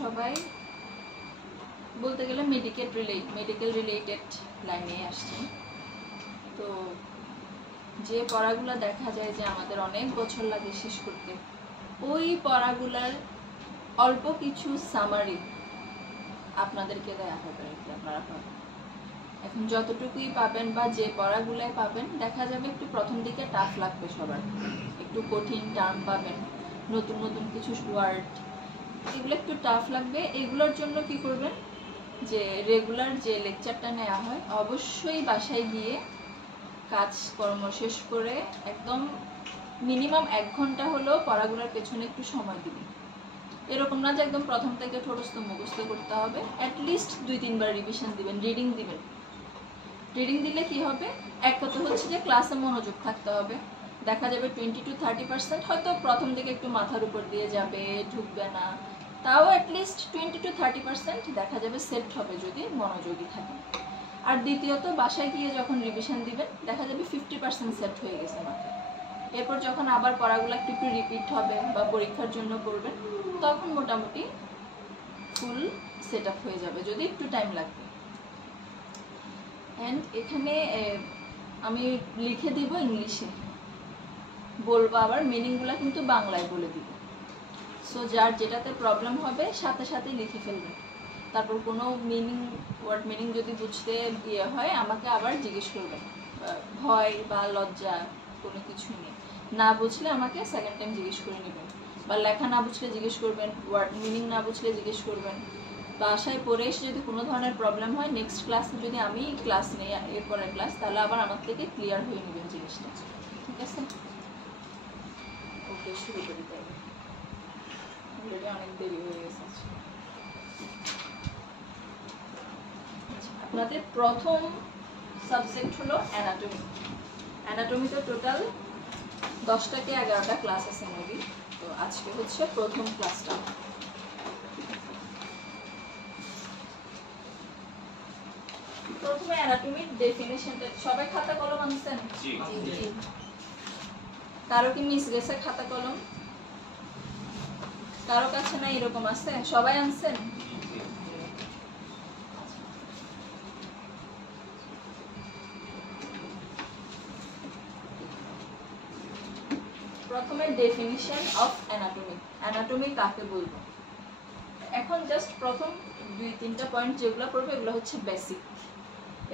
সবাই বলতে গেলে মেডিকেল রিলেটেড লাইনে আসছি। তো যে পড়াগুলো দেখা যায় যে আমাদের অনেক বছর লাগে শেষ করতে, ওই পড়াগুলার অল্প কিছু সামারি আপনাদেরকে দেয়া হবে আর কি, আপনারা পাবেন। এখন যতটুকুই পাবেন বা যে পড়াগুলাই পাবেন, দেখা যাবে একটু প্রথম দিকে টাফ লাগবে সবার, একটু কঠিন টার্ম পাবেন, নতুন নতুন কিছু ওয়ার্ড, এগুলো একটু টাফ লাগবে। এগুলোর জন্য কি করবেন, যে রেগুলার যে লেকচারটা নেওয়া হয় অবশ্যই বাসায় গিয়ে কাজকর্ম শেষ করে একদম মিনিমাম 1 ঘন্টা হলেও পড়াগুলোর পেছনে একটু সময় দিবেন। এরকম না যে একদম প্রথম থেকে ঠোরস্থ মুখস্থ করতে হবে, অ্যাটলিস্ট 2-3 বার রিভিশন দিবেন, রিডিং দিবেন। রিডিং দিলে কি হবে, এক কথা হচ্ছে যে ক্লাসে মনোযোগ থাকতে হবে। দেখা যাবে 20-30% হয়তো প্রথম দিকে একটু মাথার উপর দিয়ে যাবে, ঢুকবে না, তাও অ্যাটলিস্ট 20-30% দেখা যাবে সেট হবে যদি মনোযোগী থাকে। আর দ্বিতীয়ত বাসায় গিয়ে যখন রিভিশন দিবেন দেখা যাবে 50% সেট হয়ে গেছে মাথায়। এরপর যখন আবার পড়াগুলো একটু রিপিট হবে বা পরীক্ষার জন্য করবেন, তখন মোটামুটি ফুল সেট আপ হয়ে যাবে, যদি একটু টাইম লাগবে। অ্যান্ড এখানে আমি লিখে দিব ইংলিশে, বলবো আবার মিনিংগুলো কিন্তু বাংলায় বলে দিব। সো যার যেটাতে প্রবলেম হবে সাথে সাথে লিখে ফেলবেন। তারপর কোনো ওয়ার্ড মিনিং যদি বুঝতে ইয়ে হয় আমাকে আবার জিজ্ঞেস করবেন, ভয় বা লজ্জা কোনো কিছুই নেই। না বুঝলে আমাকে সেকেন্ড টাইম জিজ্ঞেস করে নেবেন, বা লেখা না বুঝলে জিজ্ঞেস করবেন, ওয়ার্ড মিনিং না বুঝলে জিজ্ঞেস করবেন। বাসায় পড়ে এসে যদি কোনো ধরনের প্রবলেম হয়, নেক্সট ক্লাসে যদি আমি ক্লাস নেই এরপরের ক্লাস, তাহলে আবার আমার থেকে ক্লিয়ার হয়ে নেবেন জিনিসটা, ঠিক আছে? ওকে, শুরু করি তাই, অলরেডি অনেক দেরি হয়ে গেছে। আপনাদের প্রথম সাবজেক্ট হলো অ্যানাটমি। অ্যানাটমিতে টোটাল 10টা কি 11টা ক্লাস আছে মেবি, তো আজকে হচ্ছে প্রথম ক্লাসটা। প্রথমে অ্যানাটমির ডেফিনিশনটা, সবাই খাতা কলম আনছেন? জি জি। কারো কি মিস গেছে খাতা কলম? কারো কাছে না এরকম আছে? সবাই আনছেন? প্রথমে ডেফিনিশন অফ অ্যানাটমি। অ্যানাটমি কাকে বলবো? এখন জাস্ট প্রথম 2-3টা পয়েন্ট যেগুলো পড়বে এগুলো হচ্ছে বেসিক।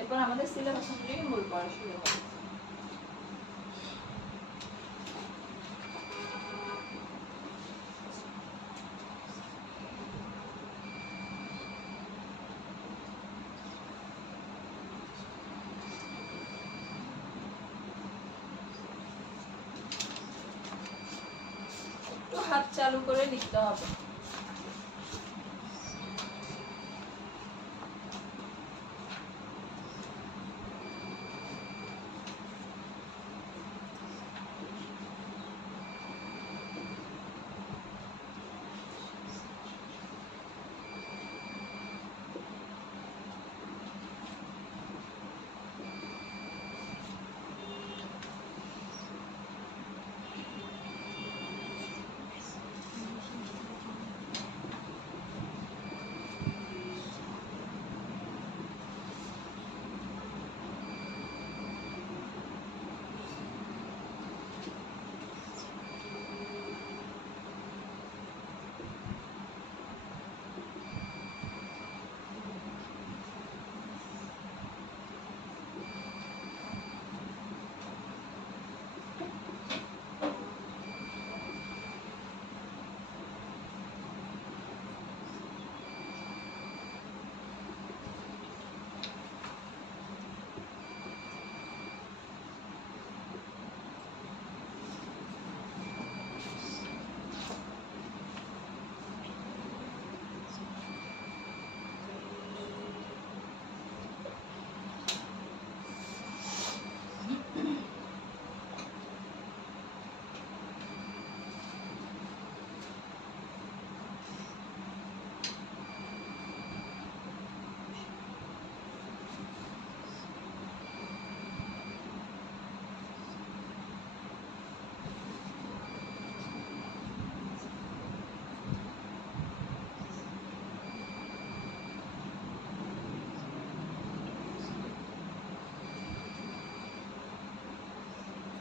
এরপর আমাদের সিলেবাস অনুযায়ী মূল পড়া শুরু হবে। একটু হাত চালু করে লিখতে হবে।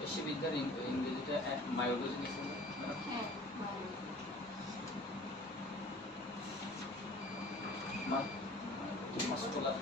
পেশিবিজ্ঞান ইংরেজিটা মায়োলজি নিয়েছেন ম্যাডাম? হ্যাঁ, মাস্কুলার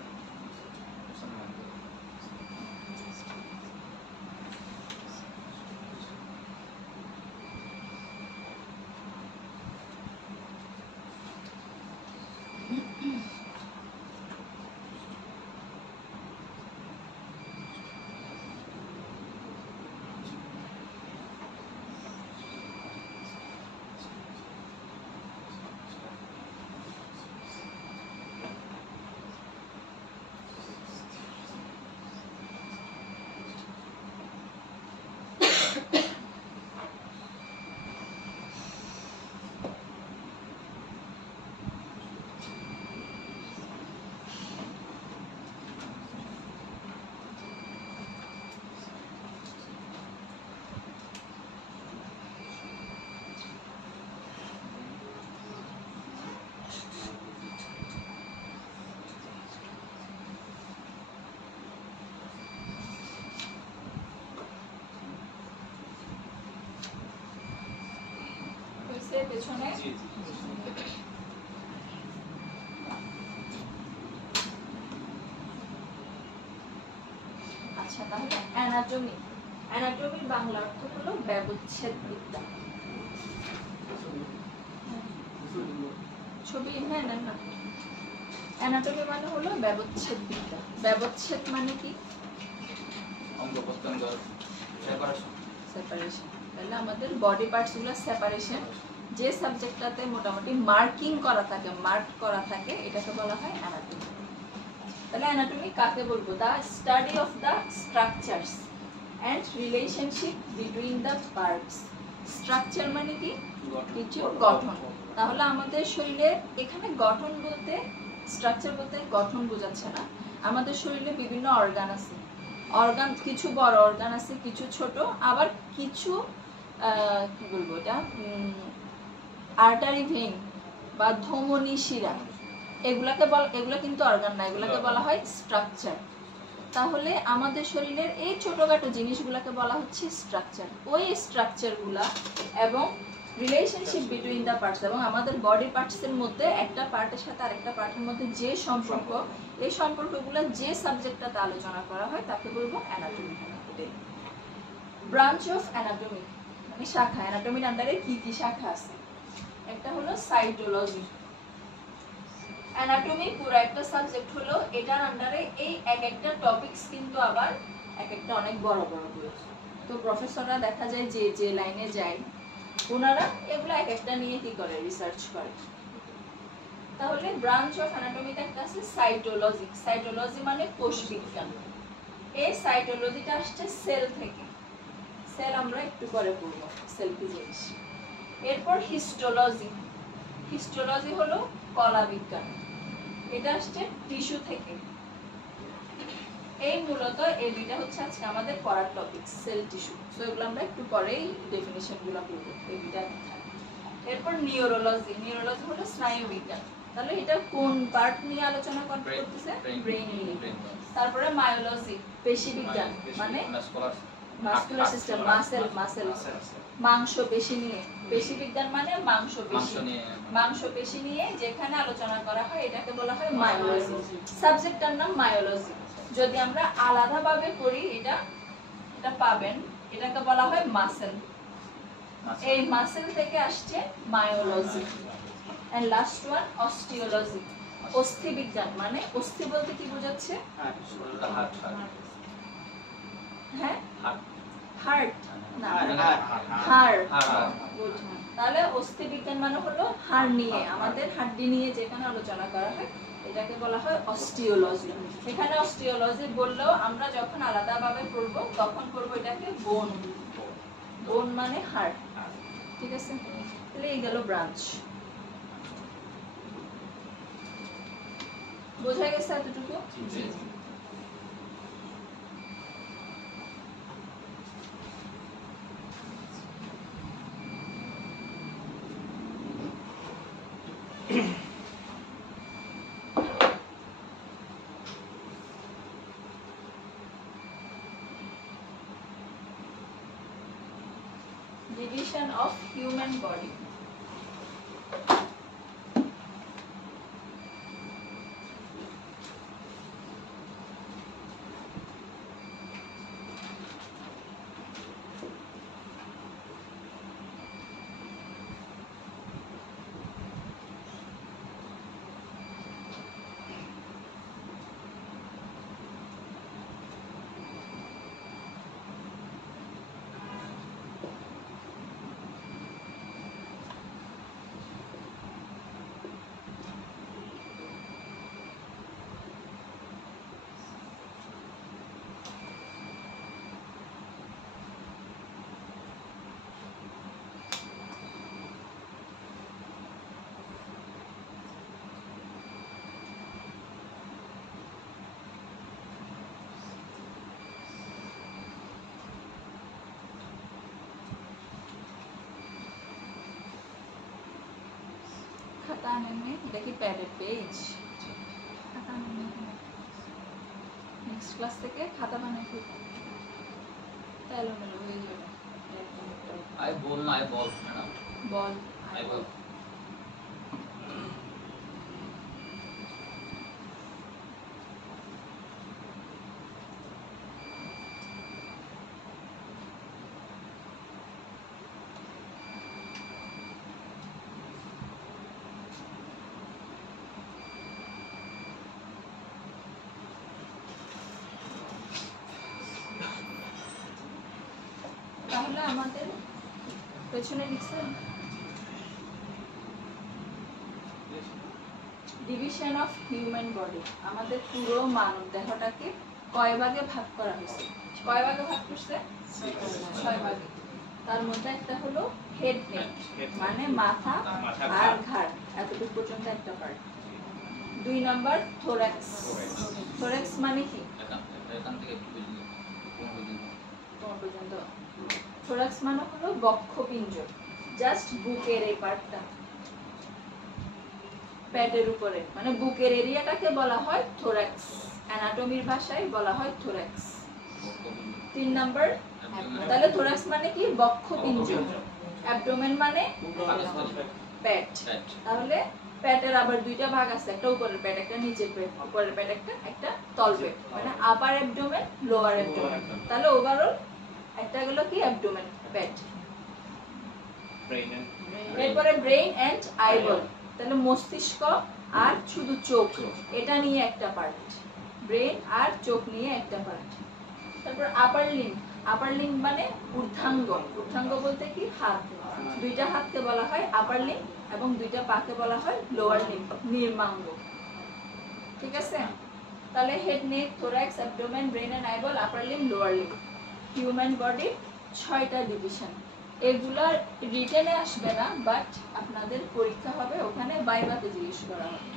পেছনে আচ্ছা, তাহলে অ্যানাটমির বাংলা অর্থ হলো ব্যবচ্ছেদ বিদ্যা। ছবি হ্যাঁ না, অ্যানাটমি মানে হলো ব্যবচ্ছেদ বিদ্যা। ব্যবচ্ছেদ মানে কি? অঙ্গ প্রত্যঙ্গ সেপারেশন। তাহলে আমাদের বডি পার্টস গুলো সেপারেশন, যে সাবজেক্টটাতে মোটামুটি মার্কিং করা থাকে, মার্ক করা থাকে, এটাকে বলা হয় অ্যানাটমি। তাহলে অ্যানাটমি কাকে বলবো? The study of the structures and relationship between the parts. Structure মানে কি? কিছু গঠন। তাহলে আমাদের শরীরে এখানে গঠন বলতে, স্ট্রাকচার বলতে গঠন বোঝাচ্ছে না। আমাদের শরীরে বিভিন্ন অর্গান আছে, অর্গান কিছু বড় অর্গান আছে, কিছু ছোট, আবার কিছু কি বলবো এটা, আর্টারি ভেইন বা ধমনী শিরা, এগুলা কিন্তু অর্গান না, এগুলাকে বলা হয় স্ট্রাকচার। তাহলে আমাদের শরীরের এই ছোটখাটো জিনিসগুলোকে বলা হচ্ছে স্ট্রাকচার। ওই স্ট্রাকচারগুলা এবং রিলেশনশিপ বিটুইন দ্য পার্টস, এবং আমাদের বডি পার্টসের মধ্যে একটা পার্টের সাথে আরেকটা পার্টের মধ্যে যে সম্পর্ক, এই সম্পর্কগুলো যে সাবজেক্টটাতে আলোচনা করা হয় তাকে বলবো অ্যানাটমি। ব্রাঞ্চ অফ অ্যানাটমি মানে শাখা। অ্যানাটমির আন্ডারে কি কি শাখা আছে? একটা হলো সাইটোলজি। অ্যানাটমি পুরো একটা সাবজেক্ট হলো, এটার আন্ডারে এই এক একটা টপিকস কিন্তু আবার এক একটা অনেক বড় বড় বই। তো প্রফেসররা দেখা যায় যে যে লাইনে যায় ওনারা এগুলো এক একটা নিয়ে কি করে, রিসার্চ করে। তাহলে ব্রাঞ্চ অফ অ্যানাটমিতে একটা আছে সাইটোলজি। সাইটোলজি মানে কোষ বিজ্ঞান। এই সাইটোলজিটা আসছে সেল থেকে। সেল আমরা একটু পরে পড়ব, সেল কি জিনিস। এরপর হিস্টোলজি। হিস্টোলজি হলো কলা বিজ্ঞান, এটা আসছে টিস্যু থেকে। এই মূলত এই দুইটা হচ্ছে আজকে আমাদের পড়ার টপিক, সেল টিস্যু। সো এগুলো আমরা একটু পরেই ডেফিনিশনগুলো পড়ব, এই দুইটা। এরপর নিউরোলজি। নিউরোলজি হলো স্নায়ু বিজ্ঞান। তাহলে এটা কোন পার্ট নিয়ে আলোচনা করতেছে? ব্রেইন নিয়ে। তারপরে মায়োলজি, পেশি বিজ্ঞান মানে মাসকুলার সিস্টেম, মাসেল, মাংস পেশি নিয়ে। পেশি বিজ্ঞান মানে মাংস পেশি, মাংস পেশি নিয়ে যেখানে আলোচনা করা হয় এটাকে বলা হয় মায়োলজি। সাবজেক্টটার নাম মায়োলজি। যদি আমরা আলাদাভাবে পড়ি এটা পাবেন, এটাকে বলা হয় মাসেল। এই মাসেল থেকে আসছে myology. And last one osteology. অস্থি বিজ্ঞান মানে, অস্থি বলতে কি বোঝাচ্ছে? হ্যাঁ, হার্ট না, হাড়। তাহলে অস্থি বিজ্ঞান মানে হলো হাড় নিয়ে, আমাদের হাড্ডি নিয়ে যেখানে আলোচনা করা হয় এটাকে বলা হয় অস্টিওলজি। এখানে অস্টিওলজি বললেও আমরা যখন আলাদাভাবে পড়বো তখন পড়বো এটাকে বোন। বোন মানে হাড়। ঠিক আছে, তাহলে এই গেল ব্রাঞ্চ। বোঝা গেছে এতটুকু? Division of human body. खाता में देखिए पैडेड पेज खाता में नेक्स्ट क्लास থেকে খাতা বানাই ফেল তাহলে মেলো হয়ে যাবে I ball না I ball madam ball I ball তাহলে আমাদের পেছনে লিখছেন ডিভিশন অফ হিউম্যান বডি আমাদের পুরো মানব দেহটাকে কয় ভাগে ভাগ করা হয়েছে কয় ভাগে ভাগ করছে 6 ভাগে তার মধ্যে একটা হলো হেড নেক মানে মাথা আর ঘাড় এতটুকু পর্যন্ত একটা পার্ট 2 নাম্বার থোরাক্স থোরাক্স মানে কি এখান থেকে একটু বেশি কোন পর্যন্ত থোরাক্স মানে হলো বক্ষপিঞ্জর জাস্ট বুকের এই পার্টটা পেটের উপরে মানে বুকের এরিয়াটাকে বলা হয় থোরাক্স অ্যানাটমির ভাষায় বলা হয় থোরাক্স 3 নাম্বার তাহলে থোরাক্স মানে কি বক্ষপিঞ্জর অ্যাবডোমেন মানে পেট তাহলে পেটের আবার দুইটা ভাগ আছে একটা উপরের পেট একটা নিচের পেট উপরের পেট একটা তল পেট মানে আপার অ্যাবডোমেন লোয়ার অ্যাবডোমেন তাহলে ওভারঅল একটা হলো কি অ্যাবডোমেন পেট এরপরে ব্রেইন এন্ড আইবল তাহলে মস্তিষ্ক আর শুধু চোখ এটা নিয়ে একটা পার্ট ব্রেন আর চোখ নিয়ে একটা পার্ট তারপর আপার লিম্ব মানে ঊর্ধ্বাঙ্গ বলতে কি হাত দুইটা হাতকে বলা হয় আপার লিম্ব এবং দুইটা পাকে বলা হয় লোয়ার লিম্ব নির্মাঙ্গ ঠিক আছে তাহলে head neck thorax abdomen brain and eyeball upper limb lower limb human body 6টা ডিভিশন এগুলা রিটেনে আসবে না বাট আপনাদের পরীক্ষা হবে ওখানে ভাইভাতে জিজ্ঞেস করা হবে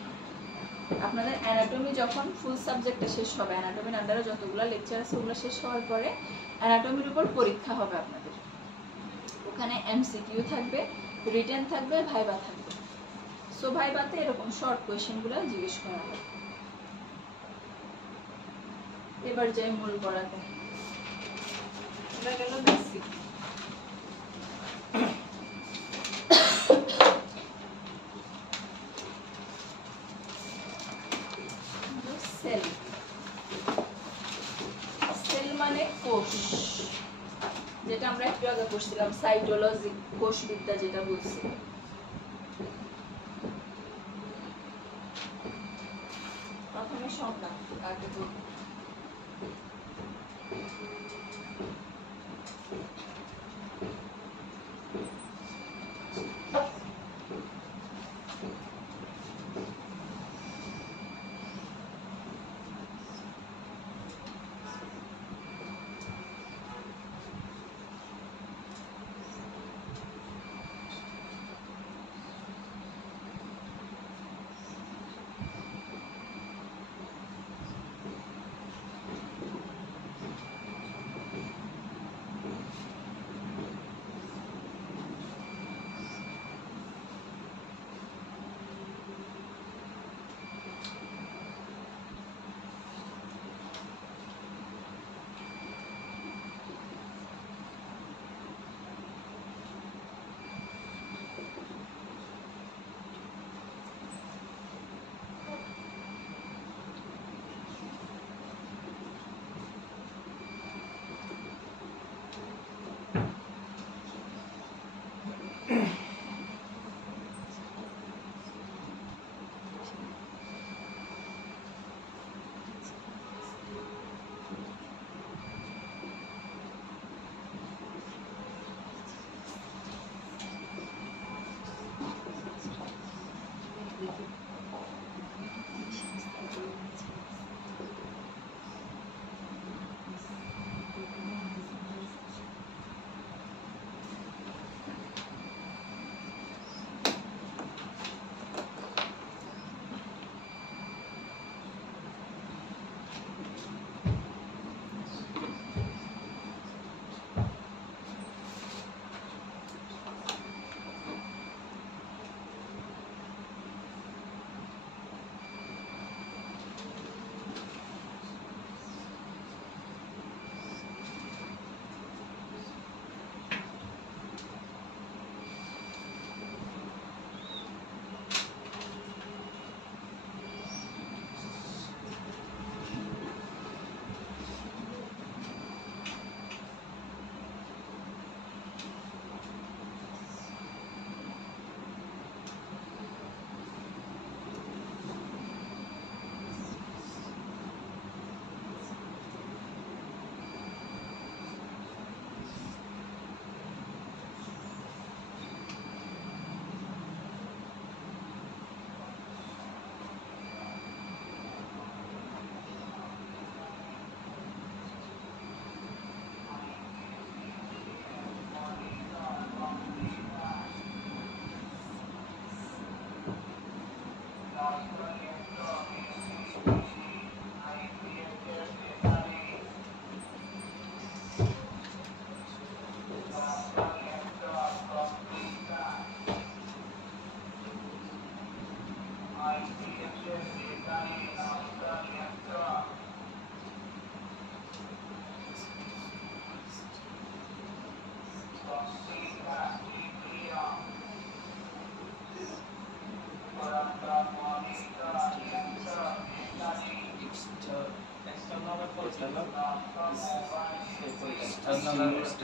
আপনাদের অ্যানাটমি যখন ফুল সাবজেক্টটা শেষ হবে অ্যানাটমির আন্ডারে যতগুলো লেকচার আছে ওগুলো শেষ হওয়ার পরে অ্যানাটমির উপর পরীক্ষা হবে আপনাদের ওখানে এমসিকিউ থাকবে রিটেন থাকবে ভাইভা থাকবে সো ভাইভাতে এরকম শর্ট কোয়েশ্চেনগুলো জিজ্ঞেস করা হবে এবার যাই মূল পড়াতে এটা গেল বেসিক সেল সেল মানে কোষ যেটা আমরা একটু আগে পড়ছিলাম সাইটোলজি কোষবিদ্যা যেটা বলছি প্রথমে সংজ্ঞা আগে বলব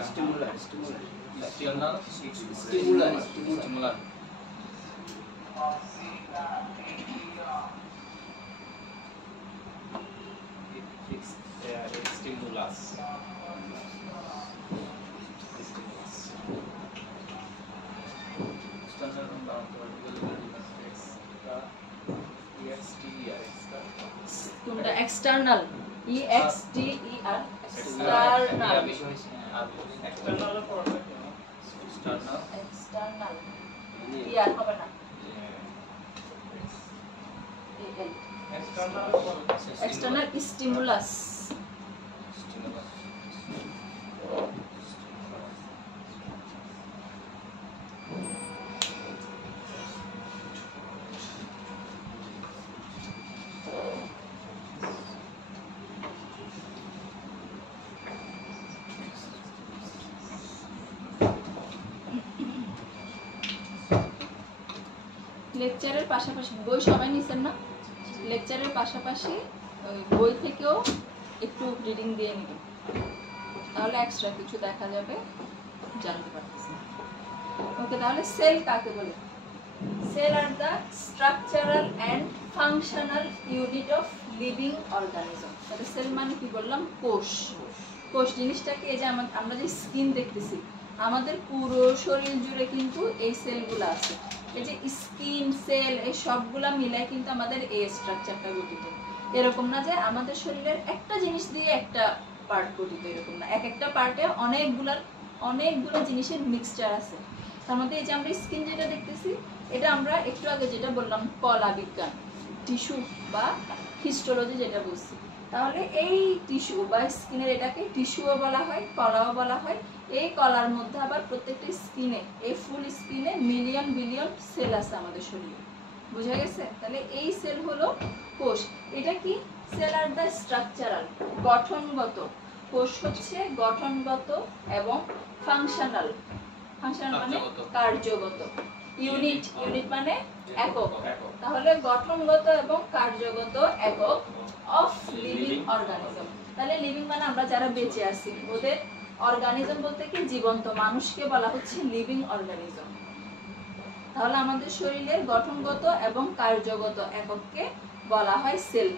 Stimular. Stimulus. External and কোনটা এক্সটার্নাল ই এক্স টি ই আর এক্সটার্নাল এক্সটার্নাল ই আর হবে না এক্সটার্নাল স্টিমুলাস লেকচারের পাশাপাশি বই সবাই নিছেন না লেকচারের পাশাপাশি বই থেকেও একটু রিডিং দিয়ে নেবেন তাহলে এক্সট্রা কিছু দেখা যাবে জানতে পারতেছেন ওকে তাহলে সেল কাকে বলে cell are the structural and functional unit of living organism তাহলে সেল মানে কি বললাম কোষ কোষ জিনিসটাকে এই যে আমরা যে স্কিন দেখতেছি আমাদের পুরো শরীর জুড়ে কিন্তু এই সেলগুলো আছে এই যে স্কিন সেল এই সবগুলা মিলায় কিন্তু আমাদের এই স্ট্রাকচারটা গঠিত এরকম না যে আমাদের শরীরের একটা জিনিস দিয়ে একটা পার্ট গঠিত এরকম না এক একটা পার্টে অনেকগুলো জিনিসের মিক্সচার আছে তার মধ্যে এই যে আমরা স্কিন যেটা দেখতেছি এটা আমরা একটু আগে যেটা বললাম কলা বিজ্ঞান টিস্যু বা হিস্টোলজি যেটা বলছি তাহলে এই টিস্যু বা স্কিনের এটাকে টিস্যুও বলা হয় কলাও বলা হয় এই কলার মধ্যে আবার প্রত্যেকটা স্কিনে এই ফুল স্কিনে মিলিয়ন বিলিয়ন সেল আছে আমাদের শরীরে বুঝা গেছে তাহলে এই সেল হলো কোষ এটা কি সেল আর দ্য স্ট্রাকচারাল গঠনগত কোষ হচ্ছে গঠনগত এবং ফাংশনাল মানে কার্যগত ইউনিট মানে একক তাহলে গঠনগত এবং কার্যগত একক অফ লিভিং অর্গানিজম তাহলে লিভিং মানে আমরা যারা বেঁচে আছি ওদের অর্গানিজম বলতে কি জীবন্ত মানুষকে বলা হচ্ছে লিভিং অর্গানিজম তাহলে আমাদের শরীরের গঠনগত এবং কার্যগত একককে বলা হয় সেল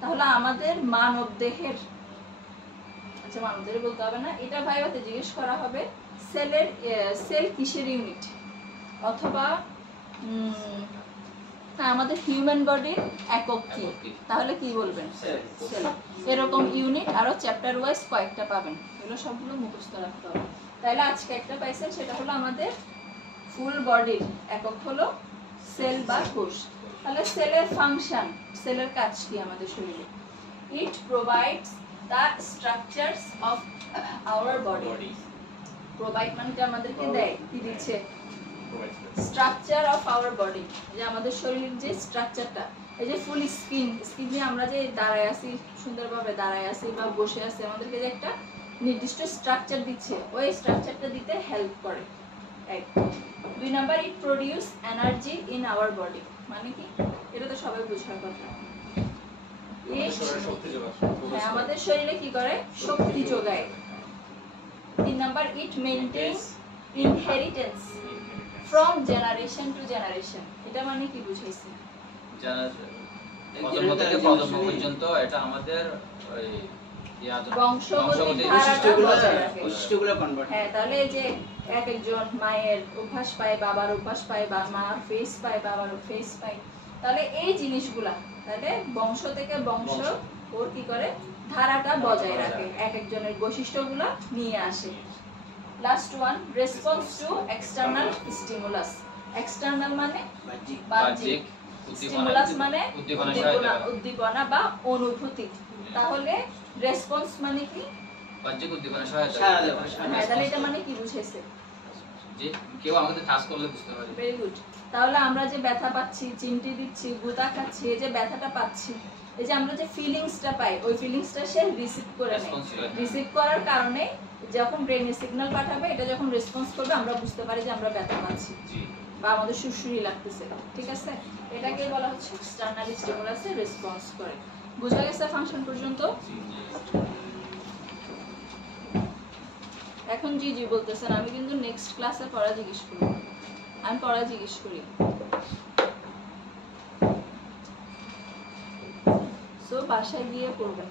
তাহলে আমাদের মানব দেহের আচ্ছা মানব দেহের বলতে হবে না এটা ভাইবাতে জিজ্ঞেস করা হবে সেল কিসের ইউনিট অথবা আমাদের হিউম্যান বডির একক কি তাহলে কি বলবেন সেল এরকম ইউনিট আরো চ্যাপ্টার ওয়াইজ কয়েকটা পাবেন এগুলো সবগুলো মুখস্থ রাখতে হবে তাহলে আজকে একটা পাইছেন সেটা হলো আমাদের ফুল বডির একক হলো সেল বা কোষ তাহলে সেলের ফাংশন সেলের কাজ কি আমাদের শরীরে ইট provides the structures of our body provide মানে আমাদেরকে দেয় কি দিচ্ছে স্ট্রাকচার অফ আওয়ার বডি যে আমাদের শরীরের যে স্ট্রাকচারটা এই যে ফুল স্কিন নিয়ে আমরা যে দাঁড়ায় আছি সুন্দরভাবে দাঁড়ায় আছি বা বসে আছি আমাদেরকে যে একটা নির্দিষ্ট স্ট্রাকচার দিচ্ছে ওই স্ট্রাকচারটা দিতে হেল্প করে এক দুই number it produce energy in our body মানে কি এটা তো সবাই বোঝার কথা আমাদের শরীরে কি করে শক্তি যোগায় তিন number it maintains inheritance from generation to generation এটা মানে কি বুঝাইছে প্রজন্ম থেকে প্রজন্ম পর্যন্ত এটা আমাদের ওই বংশগতি ধারাগুলো কনভার্ট হ্যাঁ তাহলে এই যে এক একজন মায়ের অভ্যাস পায় বাবার অভ্যাস পায় বা মার ফেস পায় বাবার ফেস পায় তাহলে এই জিনিসগুলা তাহলে বংশ থেকে বংশ ওর কি করে ধারাটা বজায় রাখে এক একজনের বৈশিষ্ট্যগুলো নিয়ে আসে Last one, response to external stimulus. External মানে বাহ্যিক, stimulus মানে উদ্দীপনা বা অনুভূতি। তাহলে রেসপন্স মানে কি? বাহ্যিক উদ্দীপনা সহায়তা দেওয়া। হ্যাঁ, তাহলে এটা মানে কি বুঝাইছে? যে কেউ আমাদের টাচ করলে বুঝতে পারে। Very good. তাহলে আমরা যে ব্যথা পাচ্ছি, চিমটি দিচ্ছি, গুতা খাচ্ছি, এই যে ব্যথাটা পাচ্ছি, এই যে আমরা যে ফিলিংসটা পাই, ওই ফিলিংসটা সে রিসিভ করে নেয়। রিসিভ করার কারণে যখন ব্রেইনে সিগন্যাল পাঠাবে, এটা যখন রেসপন্স করবে, আমরা বুঝতে পারি যে আমরা ব্যথা পাচ্ছি বা আমাদের সুরসুরি লাগতেছে। ঠিক আছে? এটাকে বলা হচ্ছে এক্সটার্নাল স্টিমুলাসে রেসপন্স করে। বোঝা গেছে ফাংশন পর্যন্ত? এখন জি জি বলতেছেন, আমি কিন্তু নেক্সট ক্লাসে পড়া জিজ্ঞেস করি, আমি পড়া জিজ্ঞেস করি। সো বাসায় গিয়ে পড়বেন।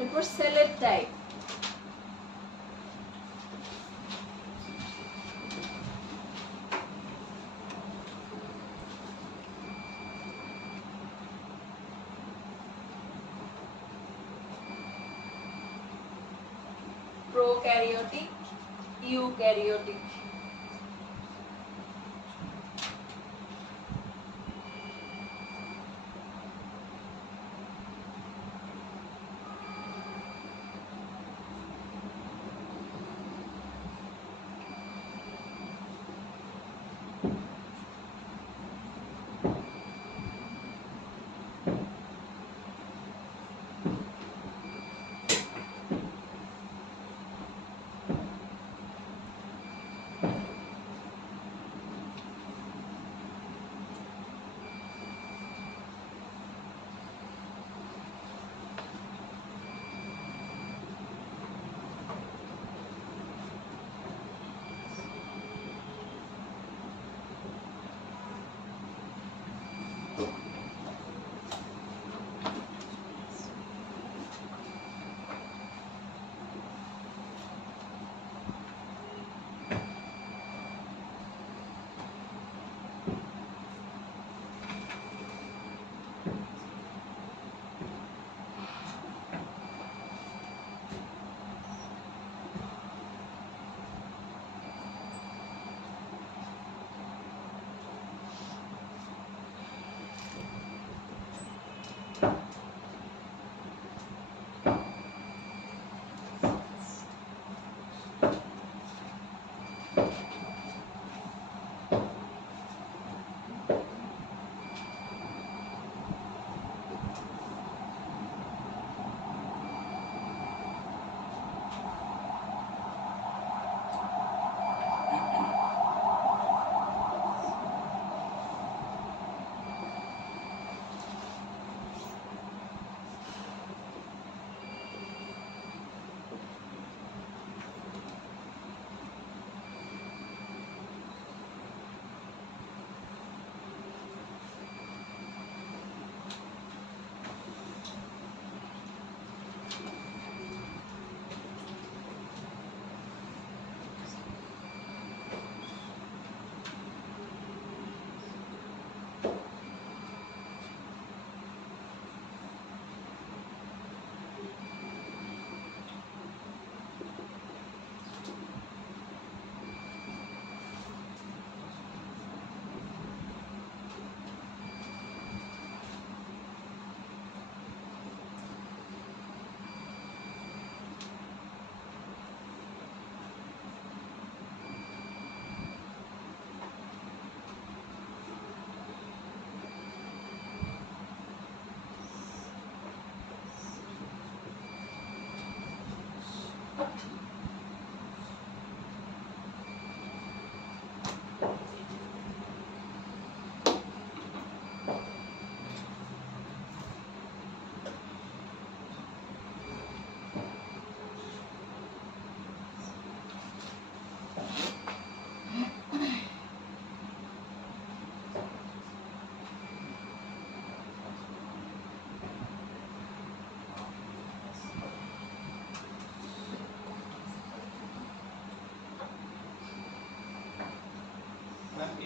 এরপর সেলের type. Prokaryotic, eukaryotic.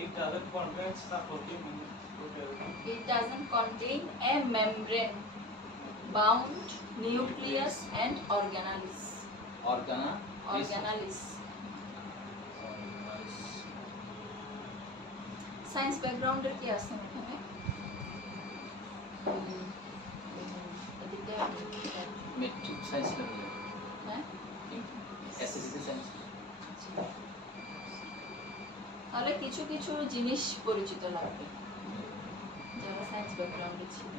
It doesn't contain the protein prokaryotic. It doesn't contain a membrane bound nucleus and organelles. Organelles. Science ব্যাকগ্রাউন্ডের কি আছে এখানে? এদিকে মেট্রিক সায়েন্স লেভেল, হ্যাঁ এসএসসি সায়েন্স। তাহলে কিছু কিছু জিনিস পরিচিত লাগবে যারা সায়েন্স ব্যাকগ্রাউন্ডে ছিল।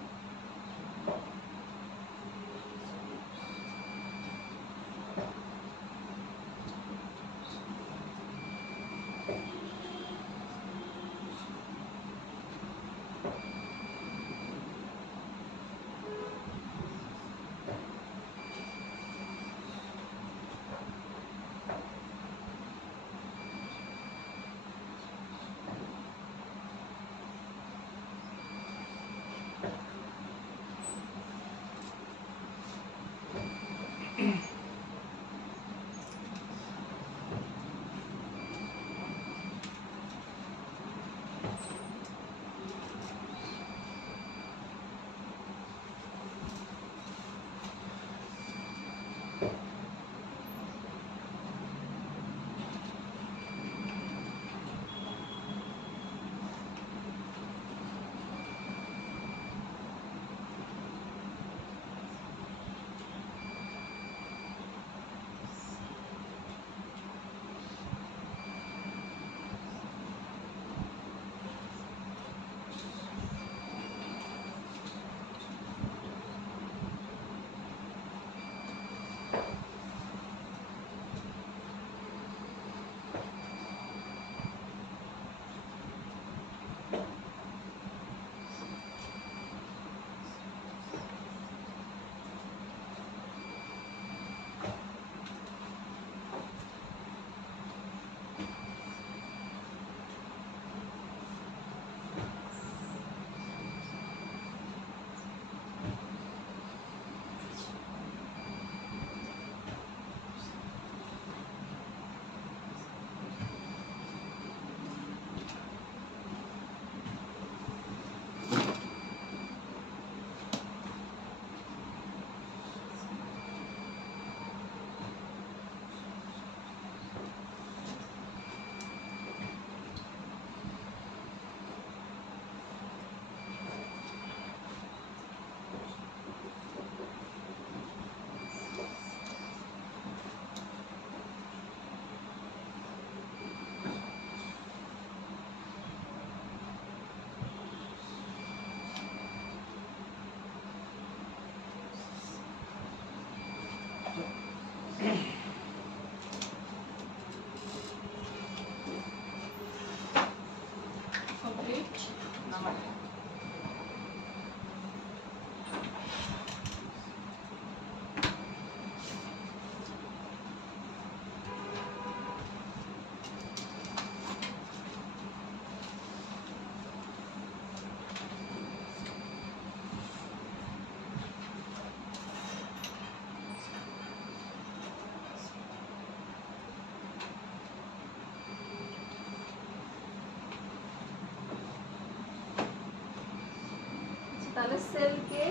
তাহলে সেলকে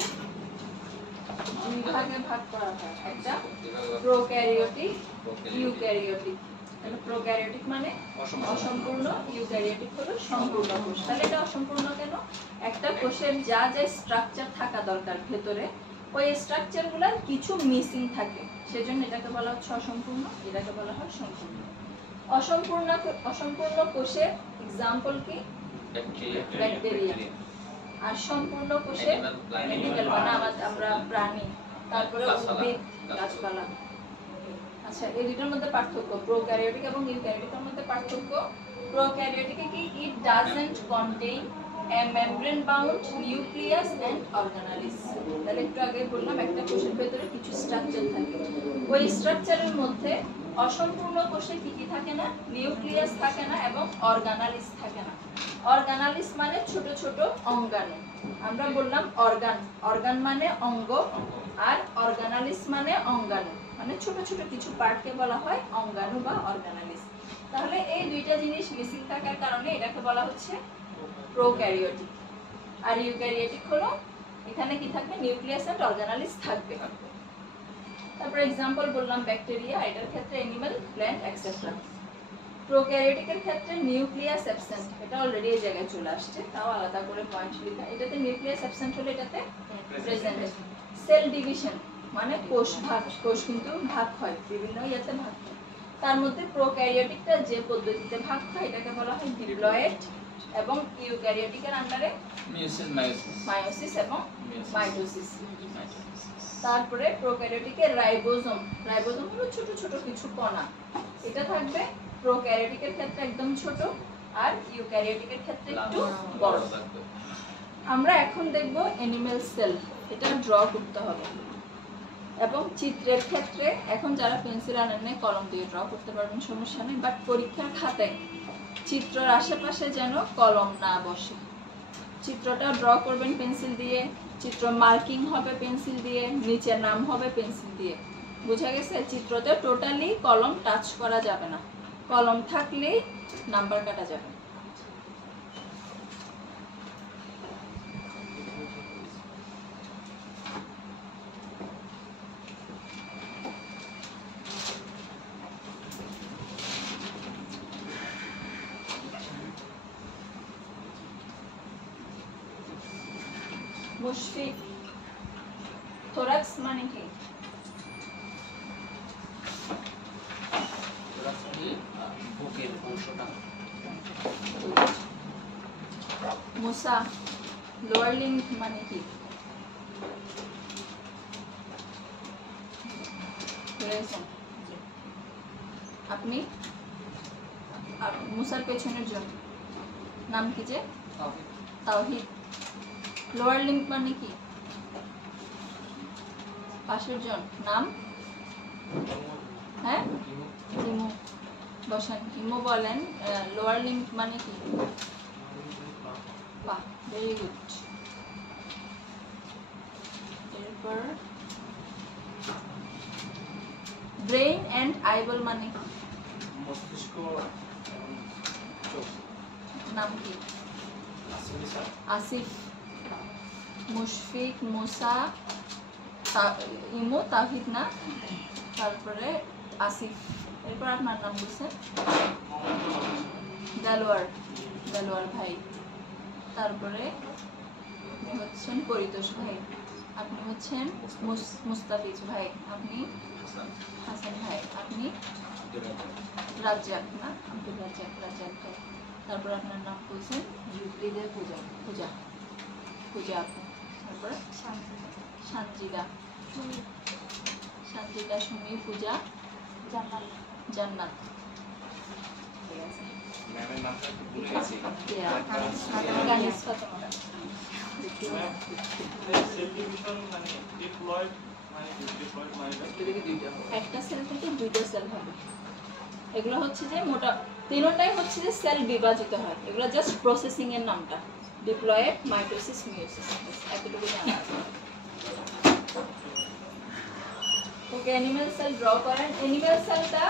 দুই ভাগে ভাগ করা হয়, একটা প্রোক্যারিওটিক, ইউক্যারিওটিক। তাহলে প্রোক্যারিওটিক মানে অসম্পূর্ণ, ইউক্যারিওটিক হলো সম্পূর্ণ কোষ। তাহলে এটা অসম্পূর্ণ কেন? একটা কোষের যা যা স্ট্রাকচার থাকা দরকার ভেতরে, ওই স্ট্রাকচারগুলোর কিছু মিসিং থাকে, সেজন্য এটাকে বলা হচ্ছে অসম্পূর্ণ, এটাকে বলা হয় সম্পূর্ণ। অসম্পূর্ণ কোষের এক্সাম্পল কি? ব্যাকটেরিয়া। আর সম্পূর্ণ কোষে অ্যানিমাল মানে আমরা প্রাণী, তারপরে উদ্ভিদ, গাছপালা। আচ্ছা, এই দুটোর মধ্যে পার্থক্য, প্রোক্যারিওটিক এবং ইউক্যারিওটিকের মধ্যে পার্থক্য। প্রোক্যারিওটিকে কি? It doesn't contain a membrane bound nucleus and organelles। তাহলে একটু আগে বললাম একটা কোষের ভেতরে কিছু স্ট্রাকচার থাকে, ওই স্ট্রাকচারের মধ্যে অসম্পূর্ণ কোষে কি কি থাকে না? নিউক্লিয়াস থাকে না এবং অর্গানালিস থাকে না। অর্গানালিস মানে ছোট ছোট অঙ্গাণু। আমরা বললাম অর্গান, অর্গান মানে অঙ্গ, আর অর্গানালিস মানে অঙ্গাণু, মানে ছোট ছোট কিছু পার্টকে বলা হয় অঙ্গাণু বা অর্গানালিস। তাহলে এই দুইটা জিনিস মিসিং থাকার কারণে এটাকে বলা হচ্ছে প্রোক্যারিওটিক। আর ইউক্যারিওটিক হলো এখানে কি থাকবে? নিউক্লিয়াস এন্ড অর্গানালিস থাকবে। তারপর एग्जांपल বললাম ব্যাকটেরিয়া, এটার ক্ষেত্রে অ্যানিমাল, প্ল্যান্ট এটসেট্রা। প্রোক্যারিওটিকের ক্ষেত্রে নিউক্লিয়াস অ্যাবসেন্ট, এটা অলরেডি এই জায়গায় চলে আসছে, তাও আলাদা করে পয়েন্ট লেখা। এটাতে নিউক্লিয়াস অ্যাবসেন্ট হলে এটাতে প্রেজেন্ট। সেল ডিভিশন মানে কোষ ভাগ, কোষ কিন্তু ভাগ হয়, বিভিন্ন ইয়াতে ভাগ হয়। তার মধ্যে প্রোক্যারিওটিকটা যে পদ্ধতিতে ভাগ হয় এটাকে বলা হয় ডিপ্লয়েড, এবং ইউক্যারিওটিকের আন্ডারে মিয়োসিস মায়োসিস এবং Meiosis. মাইটোসিস। তারপরে প্রোক্যারিওটিকের রাইবোজোম, রাইবোজোম হলো ছোট ছোট কিছু কণা, এটা থাকবে প্রোক্যারিওটিকের ক্ষেত্রে একদম ছোট, আর ইউক্যারিওটিকের ক্ষেত্রে একটু বড়। আমরা এখন দেখব অ্যানিমেল সেল, এটা ড্র করতে হবে। এবং চিত্রের ক্ষেত্রে এখন যারা পেন্সিল আনেন নাই কলম দিয়ে ড্র করতে পারবেন, সমস্যা নেই, বাট পরীক্ষার খাতায় চিত্রের আশেপাশে যেন কলম না বসে। চিত্রটা ড্র করবেন পেন্সিল দিয়ে, চিত্র মার্কিং হবে পেন্সিল দিয়ে, নিচে নাম হবে পেন্সিল দিয়ে। বোঝা গেছে? চিত্রতে টোটালি কলম টাচ করা যাবে না, কলম থাকলেই নাম্বার কাটা যাবে। মুশফিক, থোরাক্স মানে কি? বুকের অংশটা। মুসা, লোয়ার লিম্ব মানে কি? বুঝেছেন? আপনি মুসার পেছনের জন্য নাম কি যে? তাওহীদ। লোয়ার লিম্ব মানে কি? পাশের জন নাম? হ্যাঁ, ইমু। বসেন, ইমু বলেন লোয়ার লিম্ব মানে কি? পা। Very good. এরপর ব্রেইন এন্ড আইবল মানে কি? মস্তিষ্ক এবং চোখ। নাম কি? আসিফ। আসিফ, মুশফিক, মুসা, ইমু, তাহিদ না, তারপরে আসিফ। এরপর আপনার নাম বলছেন? দেলোয়ার, দেলোয়ার ভাই। তারপরে আপনি হচ্ছেন পরিতোষ ভাই, আপনি হচ্ছেন মুস্তাফিজ ভাই, আপনি হাসান ভাই, আপনি রাজ্জাক না, আব্দুল রাজ্জাক, রাজ্জাক ভাই। তারপর আপনার নাম বলছেন হৃদয় পূজা, পূজা, পূজা আপু। তারপরে সানজিদা, সানজিদা, সুমি, পূজা, জান্নাত, জান্নাত। ঠিক আছে। ম্যামের নামটা একটু ভুলে গেছি। কানিজ ফাতেমা। সেল ডিভিশন মানে ডিপ্লয়েড মানে ডিপ্লয়েড মানে একটা সেল থেকে দুইটা সেল হবে। এগুলো হচ্ছে যে মোটা তিনটাই হচ্ছে যে সেল বিভাজিত হয়, এগুলো জাস্ট প্রসেসিং এর নামটা ডিপ্লয়েড, মাইটোসিস, মিয়োসিস, এতটুকু জানা আছে। ওকে, অ্যানিমাল সেল ড্র করেন। অ্যানিমাল সেলটা,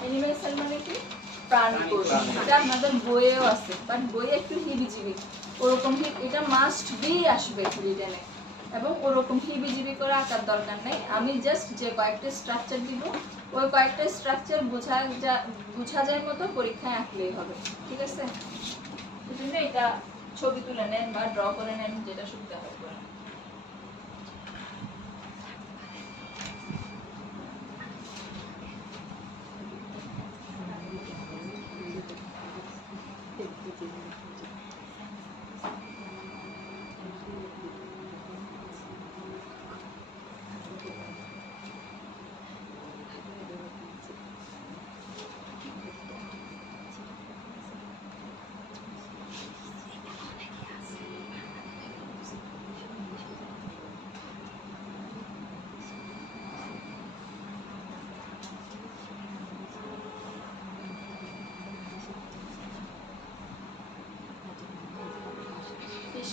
অ্যানিমাল সেল মানে কি? প্রাণীকোষ। এটা আপনাদের বইয়েও আছে, বাট বইয়ে একটু হিবিজিবি, ওরকম এটা মাস্ট বি আসবে রিটেনে, এবং ওরকম হিবিজিবি করে আঁকার দরকার নেই। আমি জাস্ট যে কয়েকটা স্ট্রাকচার দিব, ওই কয়েকটা স্ট্রাকচার বোঝা যায় মতো পরীক্ষায় আঁকলেই হবে, ঠিক আছে? এই জন্য এটা ছবি তুলে নেন বা ড্র করে নেন, যেটা সুবিধা হয় করেন।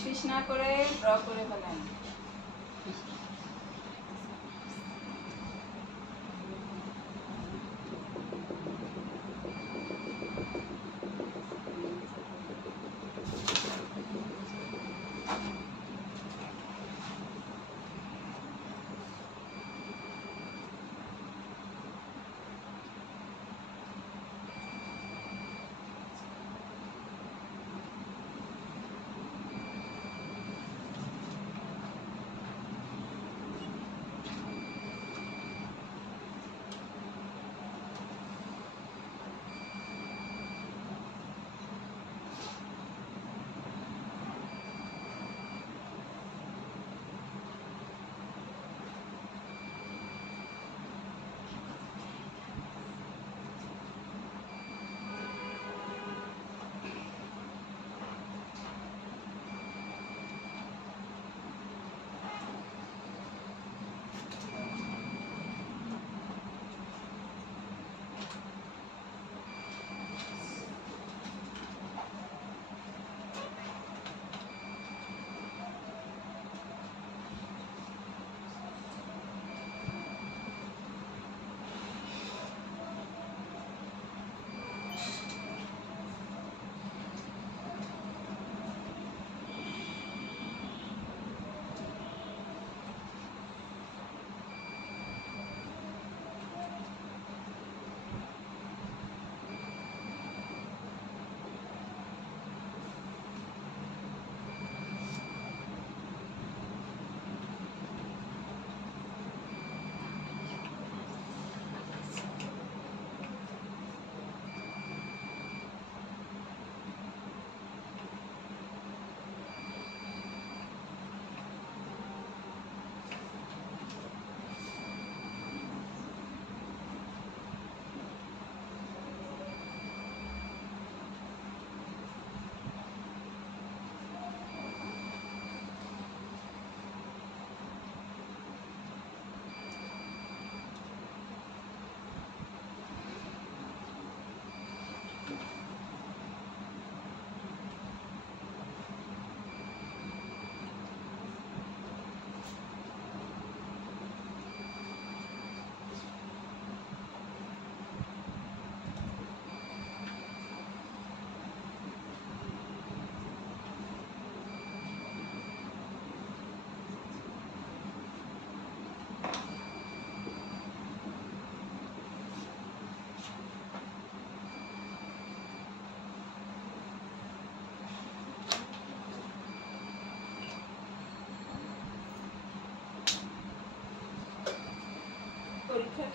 ফিস না করে ড্র করে ফেলেন।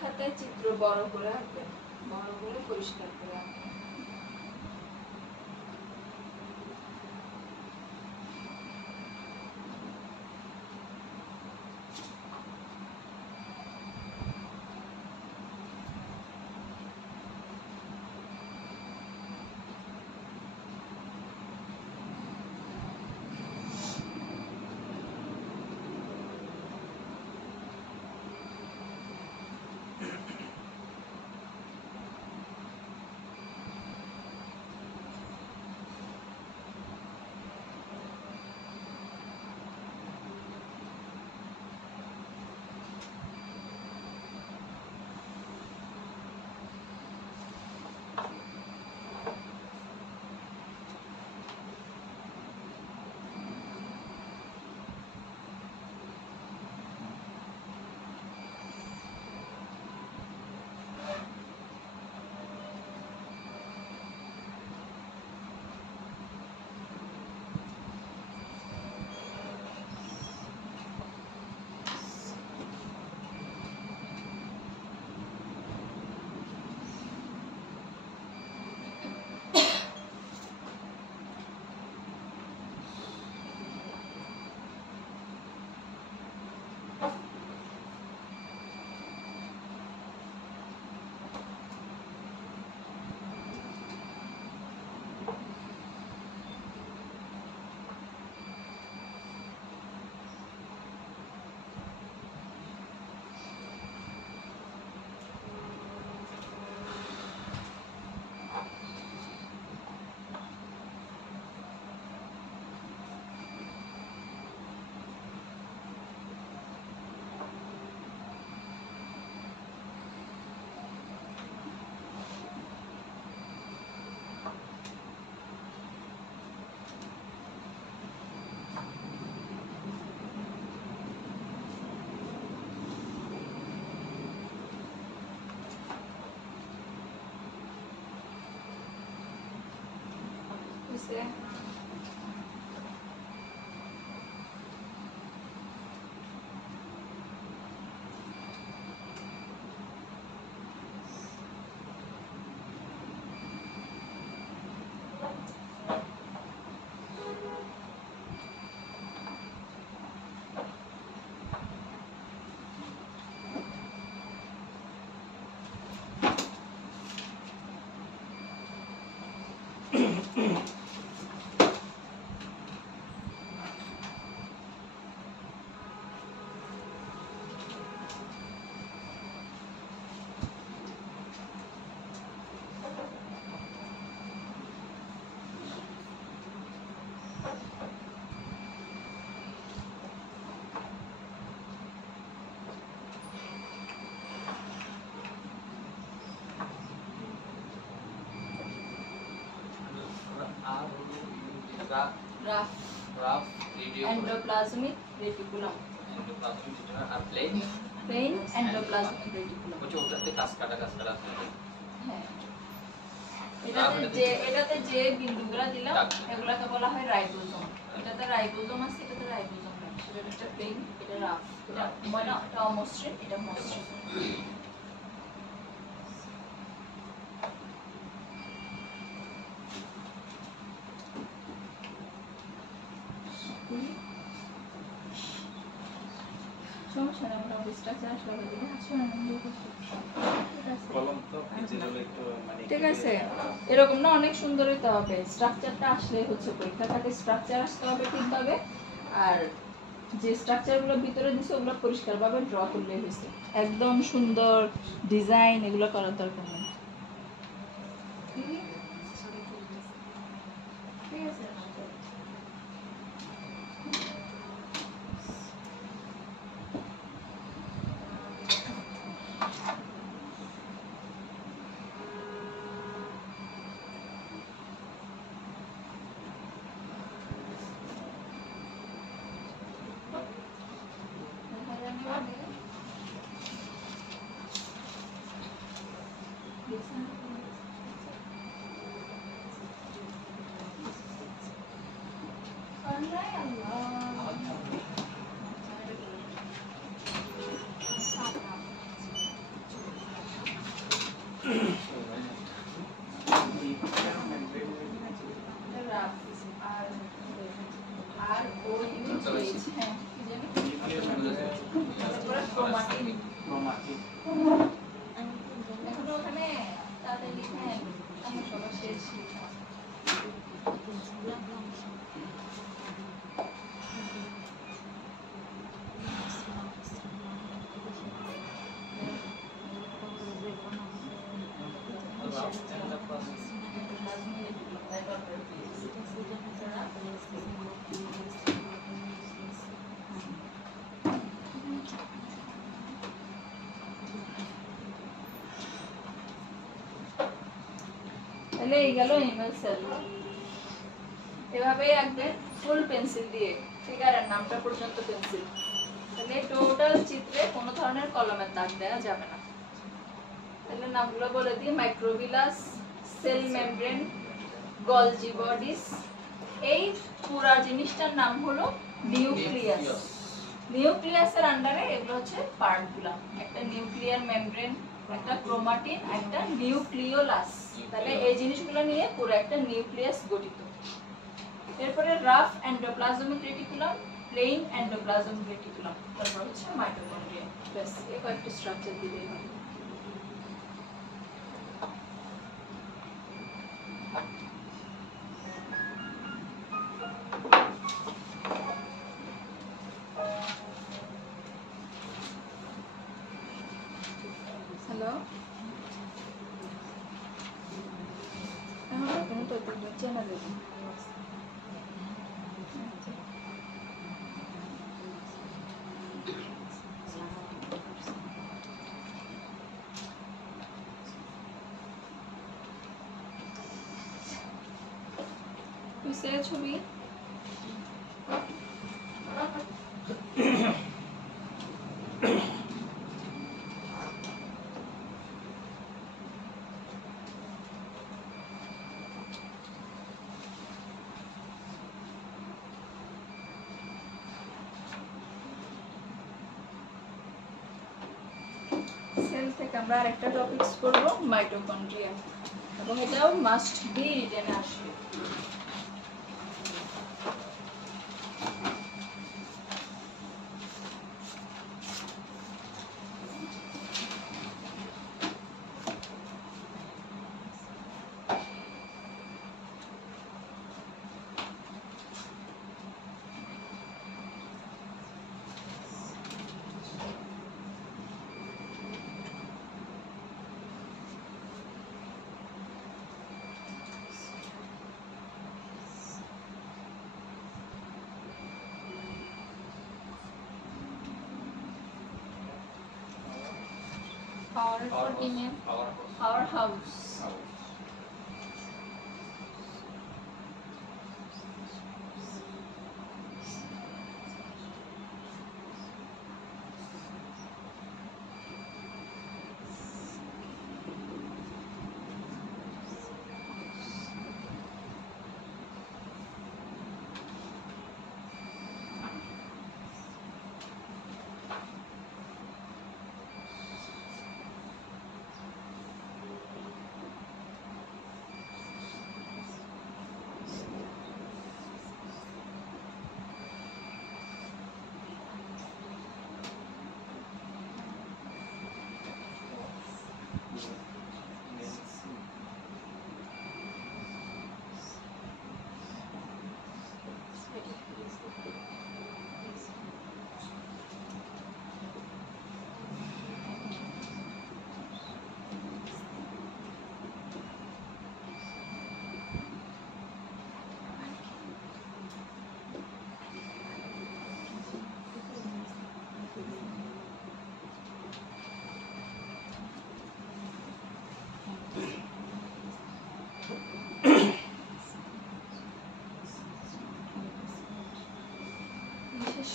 খাতায় চিত্র বড় করে আঁকবেন, বড় করে পরিষ্কার করে আঁকবেন। বুঝছে? রাফ এন্ডোপ্লাজমিক রেটিকুলাম, আর প্লেন প্লেন এন্ডোপ্লাজমিক রেটিকুলাম। ওটাতে কাসকাটা আছে। হ্যাঁ, এটাতে যে বিন্দুগুলো দিলাম এগুলাকে বলা হয় রাইবোজোম। এটাতে রাইবোজোম আছে, এটাতে রাইবোজোম নাই। এটা প্লেন, এটা রাফ, এটা মানে এটা অমসৃণ, এটা মসৃণ। সমস্যা নেই, মোটামুটি স্ট্রাকচার আসলে হবে দিকে আসলে কলম তো নিচে হলে একটু মানে ঠিক আছে। এরকম না, অনেক সুন্দর হইতে হবে। স্ট্রাকচারটা আসলে হচ্ছে পরীক্ষাটাকে স্ট্রাকচার আসতে হবে ঠিকভাবে, আর যে স্ট্রাকচারগুলো ভিতরে দিছে ওগুলো পরিষ্কারভাবে ড্র করলে হয়েছে। একদম সুন্দর ডিজাইন এগুলো করার দরকার নেই। ঠিক আছে। হ্যাঁ কি জানি তারপরে ক্রোমাটিন ক্রোমাটিন এখনো ওখানে তাদের লিখেন আমার সবার শেষ লিখা তাহলে এই গেল এনিম্যাল সেল এভাবেই আঁকবেন ফুল পেন্সিল দিয়ে ফিগারের নামটা পর্যন্ত পেন্সিল তাহলে টোটাল চিত্রে কোনো ধরনের কলমের দাগ দেওয়া যাবে না তাহলে নামগুলো বলে দিই মাইক্রোবিলাস সেল মেমব্রেন গলজি বডিস এই পুরো জিনিসটার নাম হলো নিউক্লিয়াস নিউক্লিয়াসের আন্ডারে এগুলো হচ্ছে পার্টগুলো একটা নিউক্লিয়ার মেমব্রেন একটা ক্রোমাটিন একটা নিউক্লিওলাস তাহলে এই জিনিসগুলো নিয়ে পুরো একটা নিউক্লিয়াস গঠিত এরপরে rough endoplasmic reticulum plain endoplasmic reticulum তারপর হচ্ছে মাইটোকন্ড্রিয়া ব্যাস এই কয়েকটা স্ট্রাকচার দিলেই হবে হ্যালো এখন কোনো তো হচ্ছে না দেখুন ছবি সেল থেকে আমরা আরেকটা টপিকস করব মাইটোকন্ড্রিয়া এবং এটাও মাস্ট বি রিটেনে আসবে powerhouse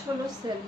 হলো সেল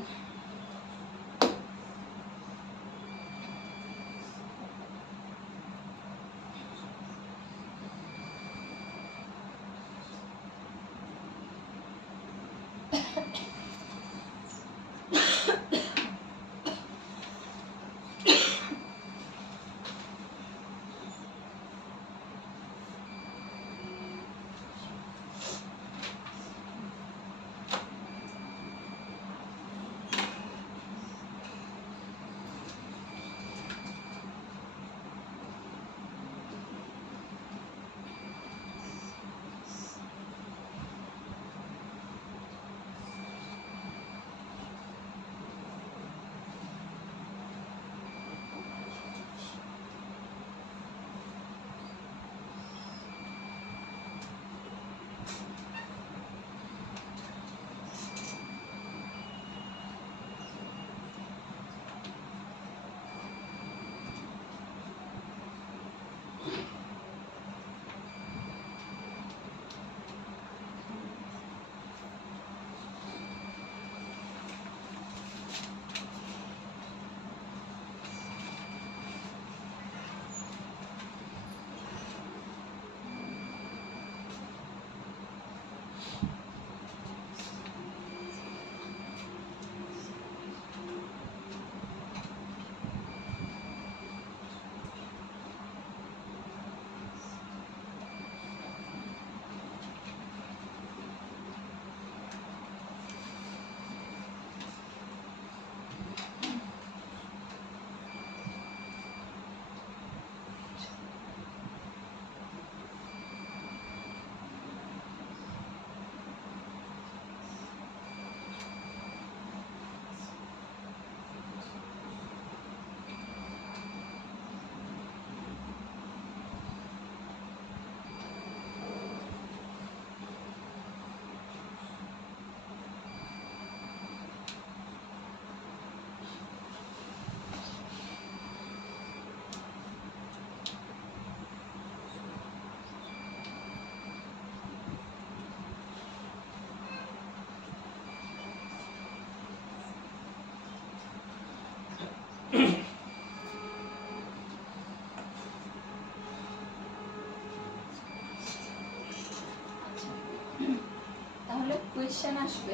কোয়েশ্চেন আসবে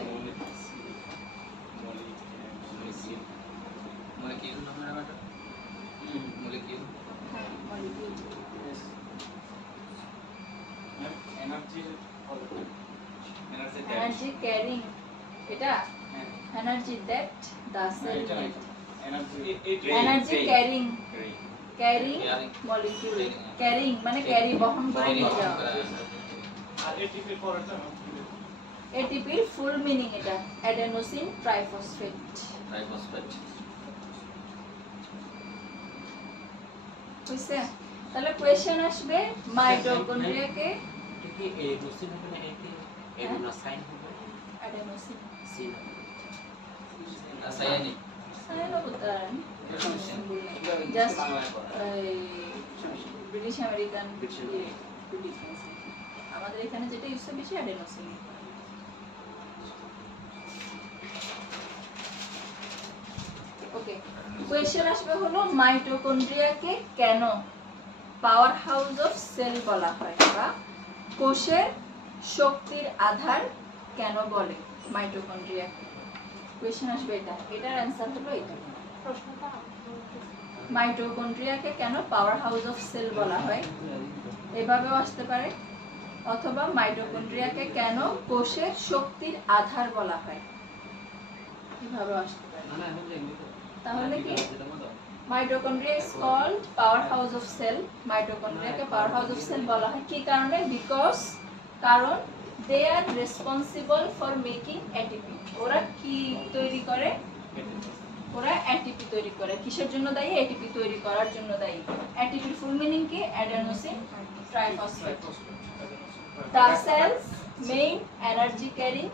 মলিকিউল নামের ব্যাপারটা মলিকিউল হ্যাঁ মলিকিউল এনার্জি এনার্জি ক্যারিং এটা energy that the cell need energy carrying carrying molecule carrying মানে ক্যারি বহন করে নিয়ে যাওয়া এটিপি পড়াটা এটিপির ফুল মিনিং এটা অ্যাডেনোসিন ট্রাইফসফেট ট্রাইফসফেট বুঝছে তাহলে কোশ্চেন আসবে মাইটোকন্ড্রিয়াকে কি এই মুসিন হবে না এই না সাইন হবে অ্যাডেনোসিন সিন রাসায়নিক সাইনো বুতারান জাস্ট ব্রিটিশ আমেরিকান আমাদের এখানে যেটা ইউজ হয় বেশি অ্যাডেনোসিন ওকে কোয়েশ্চেন আসবে হলো মাইটোকন্ড্রিয়াকে কেন পাওয়ার হাউস অফ সেল বলা হয় বা কোষের শক্তির আধার কেন বলে মাইটোকন্ড্রিয়াকে কোয়েশ্চেন আসবে এটার অ্যানসার হলো এটা মাইটোকন্ড্রিয়াকে কেন পাওয়ার হাউস অফ সেল বলা হয় এভাবেও আসতে পারে অথবা মাইটোকন্ড্রিয়াকে কেন কোষের শক্তির আধার বলা হয় এভাবেও আসতে পারে তাহলে কি mitochondria is called power house of cell মাইটোকন্ড্রিয়াকে পাওয়ার হাউস অফ সেল বলা হয় কি কারণে কারণ they are responsible for making ATP ওরা কি তৈরি করে ওরা এটিপি তৈরি করে কিসের জন্য দায়ী এটিপি তৈরি করার জন্য দায়ী এটিপির ফুল মিনিং কি adenosine triphosphate the cell's main energy carrying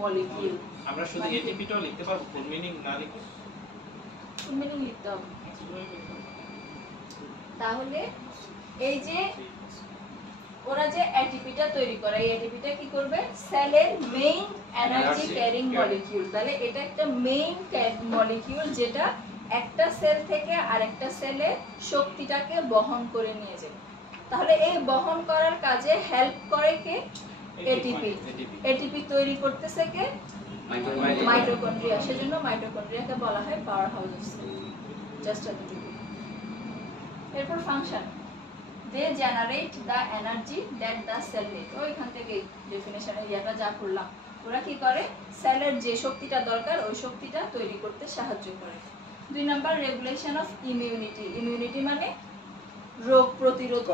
molecule আমরা শুধু এটিপিটাও লিখতে পারবো ফুল মিনিং না লিখে ফুল মিনিং লিখতে হবে তাহলে এই যে ওরা যে এটিপিটা তৈরি করে এই এটিপিটা কি করবে সেলের মেইন এনার্জি ক্যারিং মলিকিউল তাহলে এটা একটা মেইন মলিকিউল যেটা একটা সেল থেকে আরেকটা সেলে শক্তিটাকে বহন করে নিয়ে যাবে তাহলে এই বহন করার কাজে হেল্প করে কে এটিপি এটিপি তৈরি করতেছে কে মাইটোকন্ড্রিয়া সেজন্য মাইটোকন্ড্রিয়াকে বলা হয় power house of cell just এতটুকু এরপর function they generate the energy that the cell needs ওইখান থেকে ডেফিনিশনে ইয়াটা যা করলাম ওরা কি করে সেলের যে শক্তিটা দরকার ওই শক্তিটা তৈরি করতে সাহায্য করে 2 number regulation of immunity immunity মানে রোগ প্রতিরোধ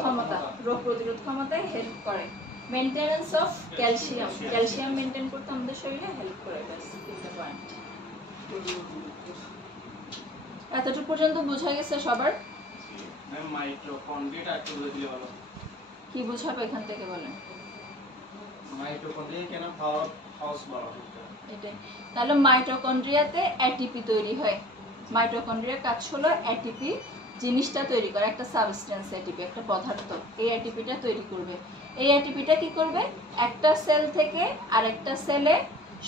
ক্ষমতায় হেল্প করে মেইনটেনেন্স অফ ক্যালসিয়াম মেইনটেইন করতে আমাদের শরীরে হেল্প করে ব্যাস তিনটা পয়েন্ট এতটুকু পর্যন্ত বোঝা গেছে সবার মাইটোকন্ড্রিয়াটা একটু বলে দিলে ভালো কি বুঝাবে এখান থেকে বলেন মাইটোকন্ড্রিয়া কেন পাওয়ার হাউস বলা হয় এটাই তাহলে মাইটোকন্ড্রিয়াতে এটিপি তৈরি হয় মাইটোকন্ড্রিয়ার কাজ হলো এটিপি জিনিসটা তৈরি করে একটা সাবস্টেন্স এটিপি একটা পদার্থ এই এটিপিটা তৈরি করবে এই এটিপিটা কি করবে একটা সেল থেকে আরেকটা সেলে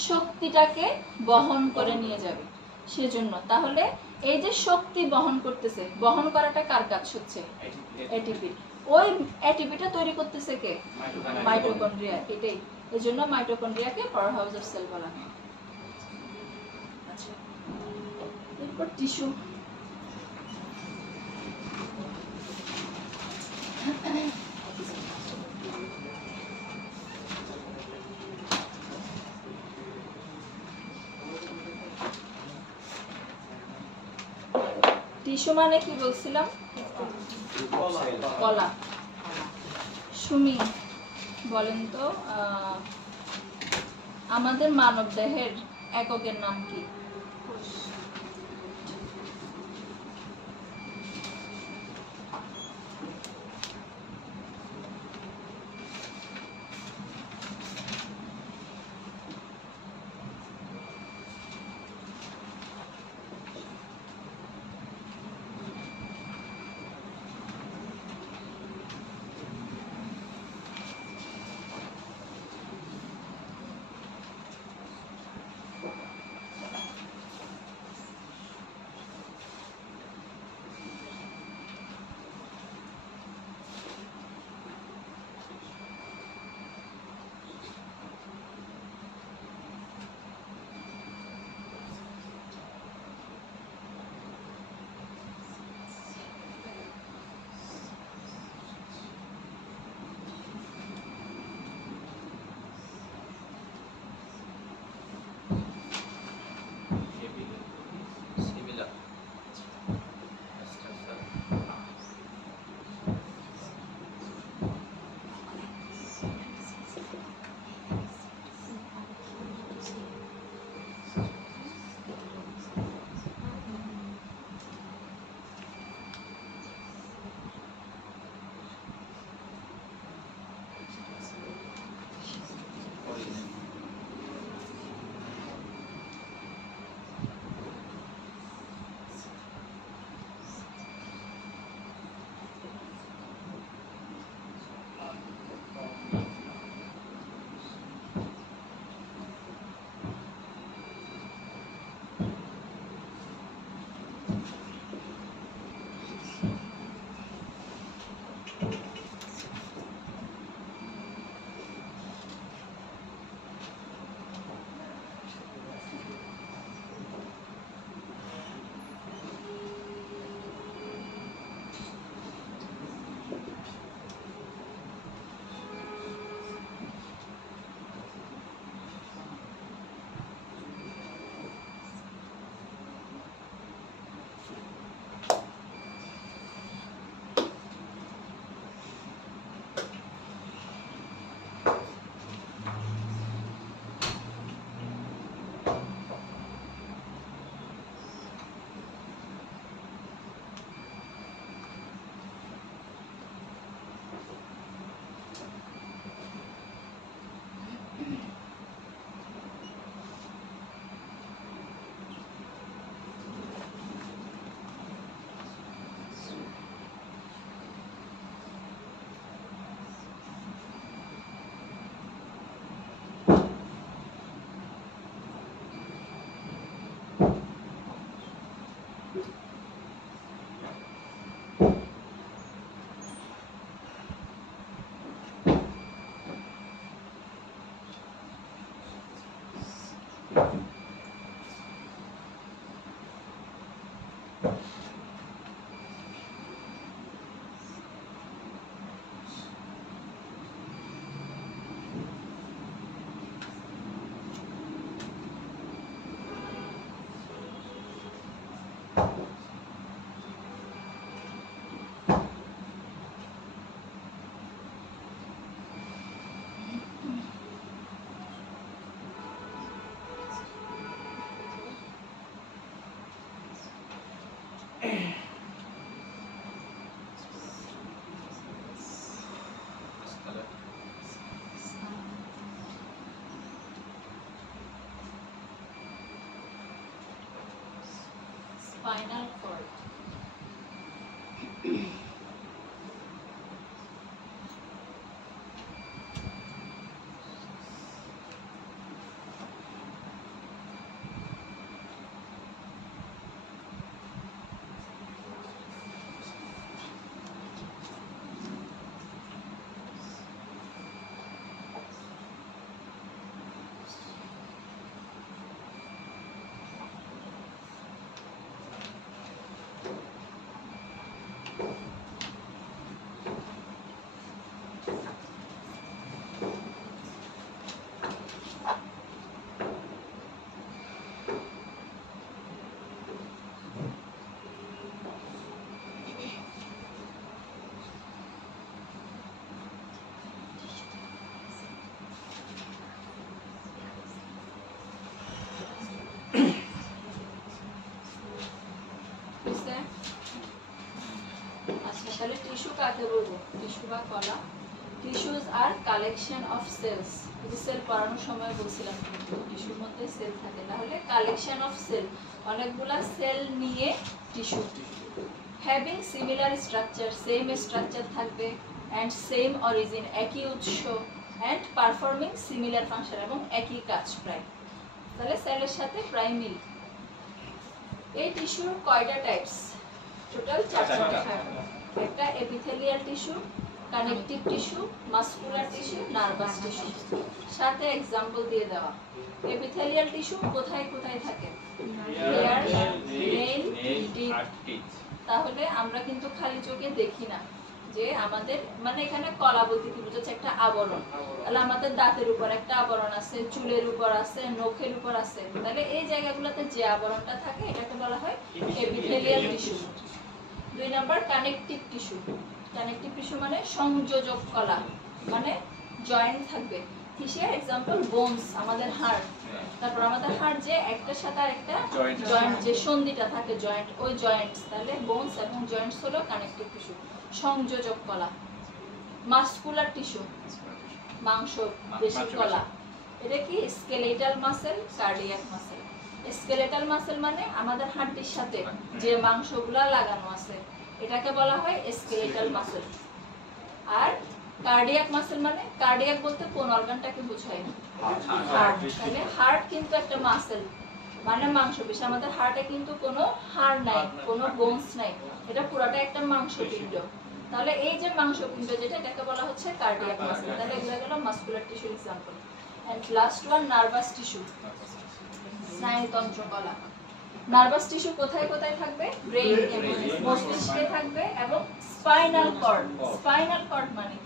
শক্তিটাকে বহন করে নিয়ে যাবে সেজন্য তাহলে এই যে শক্তি বহন করতেছে বহন করাটা কার কাজ হচ্ছে এটিপি ওই এটিপিটা তৈরি করতেছে কে মাইটোকন্ড্রিয়া এটাই এজন্য মাইটোকন্ড্রিয়াকে পাওয়ার হাউস অফ সেল বলা হয় আচ্ছা এরপর টিস্যু টিস্যু মানে কি বলছিলাম কলা সুমি বলেন তো আমাদের মানব দেহের এককের নাম কি Spinal cord. বুঝতে? আচ্ছা, তাহলে টিস্যু কাকে বলবো? টিস্যু বা কলা। Tissues are collection of cells. এই সেল পড়ানোর সময় বলছিলাম টিস্যুর মধ্যে সেল থাকে, তাহলে কালেকশন অফ সেল, অনেকগুলা সেল নিয়ে tissue. Having similar structure, same structure থাকবে, অ্যান্ড সেম অরিজিন, একই উৎস, অ্যান্ড পারফর্মিং সিমিলার ফাংশন, এবং একই কাজ প্রায়। তাহলে সেলের সাথে প্রায় মিল। এই টিস্যুর কয়টা টাইপস? টোটাল 4টা। একটা epithelial tissue, connective tissue, muscular tissue, nervous tissue. সাথে এক্সাম্পল দিয়ে দেওয়া। এপিথেলিয়াল টিস্যু কোথায় কোথায় থাকে? Hair, nail, teeth. তাহলে আমরা কিন্তু খালি চোখে দেখি না যে আমাদের, মানে এখানে কলা বলতে কি বোঝাচ্ছে? একটা আবরণ। তাহলে আমাদের দাঁতের উপর একটা আবরণ আছে, চুলের উপর আছে, নখের উপর আছে। তাহলে এই জায়গাগুলোতে যে আবরণটা থাকে এটাকে বলা হয় epithelial tissue. 2 number connective tissue. Connective tissue মানে সংযোজক কলা, মানে জয়েন্ট থাকবে। কিসের? এক্সাম্পল বোনস, আমাদের হাড়। তারপর আমাদের হাড় যে একটার সাথে আরেকটা জয়েন্ট, যে সন্ধিটা থাকে জয়েন্ট, ওই জয়েন্টস। তাহলে বোনস এবং জয়েন্টস হলো কানেকটিভ টিস্যু, সংযোজক কলা। মাসকুলার টিস্যু, মাংস পেশি কলা। এটা কি? Skeletal muscle, cardiac muscle. Skeletal muscle মানে আমাদের হাড়টির সাথে যে মাংসগুলা লাগানো আছে, এটাকে বলা হয় স্কেলেটাল মাসেল। আর কার্ডিয়াক মাসেল মানে, কার্ডিয়াক বলতে কোন অর্গানটাকে বোঝায়? হার্ট। তাহলে হার্ট কিন্তু একটা মাসেল, মানে মাংসপেশি। আমাদের হার্টে কিন্তু কোনো হাড় নাই, কোনো বোনস নাই, এটা পুরোটা একটা মাংসপিণ্ড। তাহলে এই যে মাংসপিণ্ড যেটা, এটাকে বলা হচ্ছে কার্ডিয়াক মাসেল। তাহলে এগুলো হলো মাসকুলার টিস্যুর example. And last one nervous tissue, স্নায়ুতন্ত্র কলা। নার্ভাস টিস্যু কোথায় কোথায় থাকবে? ব্রেইন, মস্তিষ্কে থাকবে, এবং স্পাইনাল কর্ড। স্পাইনাল কর্ড মানে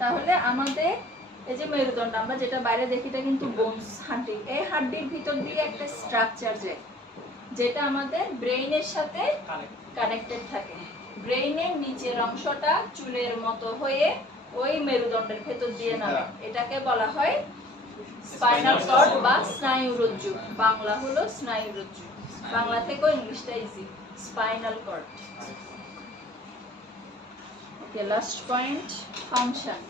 তাহলে আমাদের এই যে মেরুদণ্ড আমরা যেটা বাইরে দেখি, এটা কিন্তু বোনস, হাড্ডি। এই হাড্ডির ভিতর দিয়ে একটা স্ট্রাকচার যায়, যেটা আমাদের ব্রেইনের সাথে কানেক্টেড থাকে। ব্রেইনের নিচের অংশটা চুলের মতো হয়ে ওই মেরুদণ্ডের ভেতর দিয়ে নামে, এটাকে বলা হয় স্পাইনাল কর্ড বা স্নায়ুরজ্জু। বাংলা হলো স্নায়ুরজ্জু, বাংলা থেকেও ইংলিশটা ইজি, স্পাইনাল কর্ড। ওকে, লাস্ট পয়েন্ট, ফাংশন।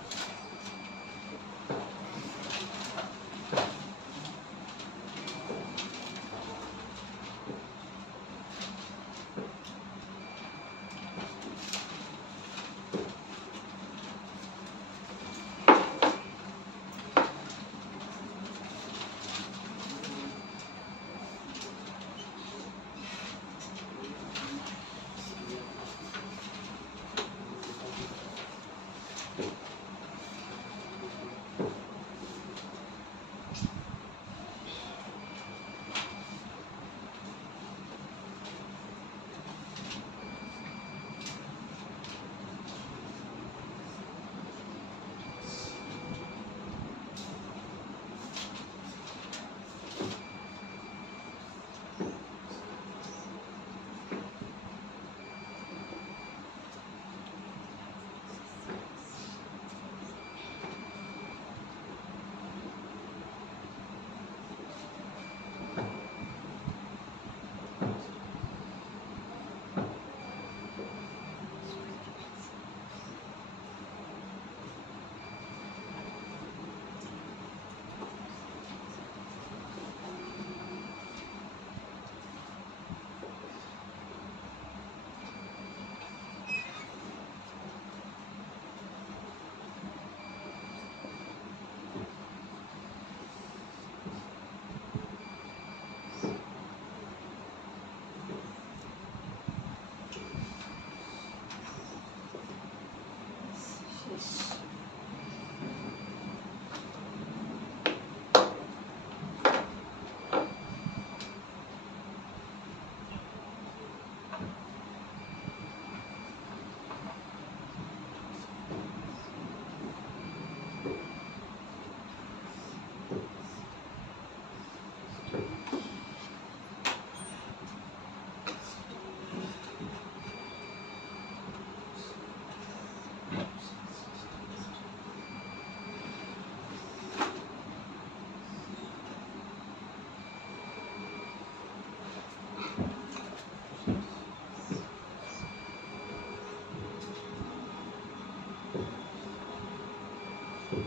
শেষ।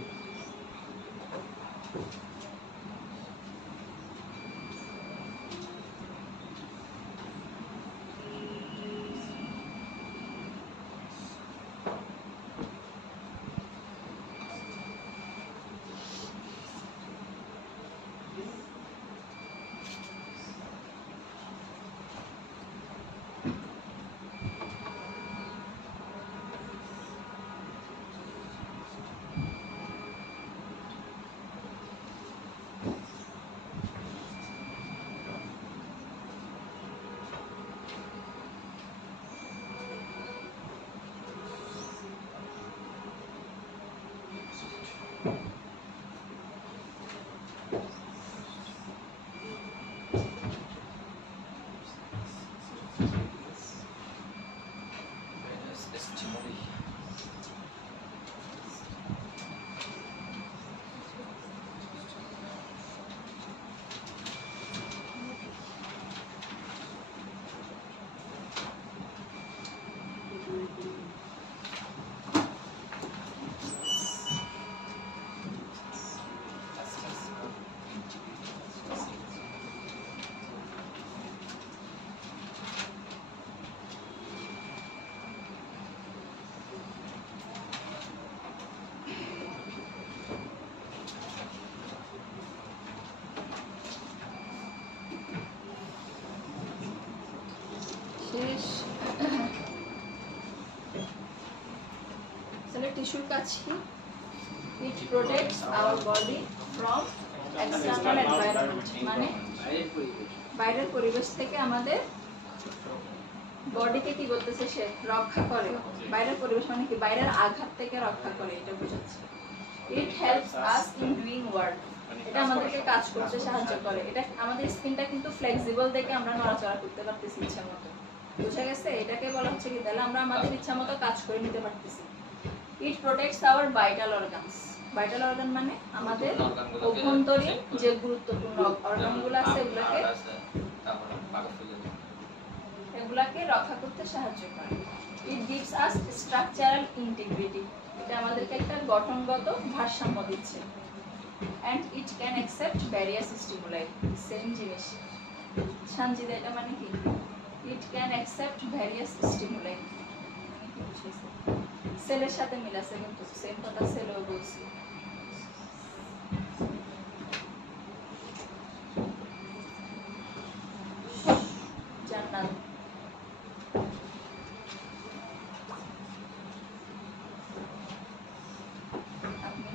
তাহলে টিস্যুর কাজ কি? It protects our body from external environment, মানে বাইরের পরিবেশ থেকে আমাদের বডিকে কি করতেছে, সে রক্ষা করে। বাইরের পরিবেশ মানে কি, বাইরের আঘাত থেকে রক্ষা করে, এটা বোঝাচ্ছে। It helps us in doing work, এটা আমাদেরকে কাজ করতে সাহায্য করে। এটা আমাদের স্কিনটা কিন্তু ফ্লেক্সিবল দেখে আমরা নড়াচড়া করতে পারতেছি ইচ্ছা মতো, বুঝা গেছে? এটাকে বলা হচ্ছে কি, তাহলে আমরা আমাদের ইচ্ছা মতো কাজ করে নিতে পারতেছি। It protects our vital organs, vital organ মানে আমাদের অভ্যন্তরীণ যে গুরুত্বপূর্ণ অর্গানগুলো আছে এগুলাকে রক্ষা করতে সাহায্য করে। It gives us structural integrity, এটা আমাদেরকে একটা গঠনগত ভারসাম্য দিচ্ছে। And it can accept various stimuli, same জিনিস সানজিদা, এটা মানে কি? It can accept various stimuli, সেলের সাথে মিল আছে কিন্তু সেম কথা সেলও বলছি। জান্নাত আপনি,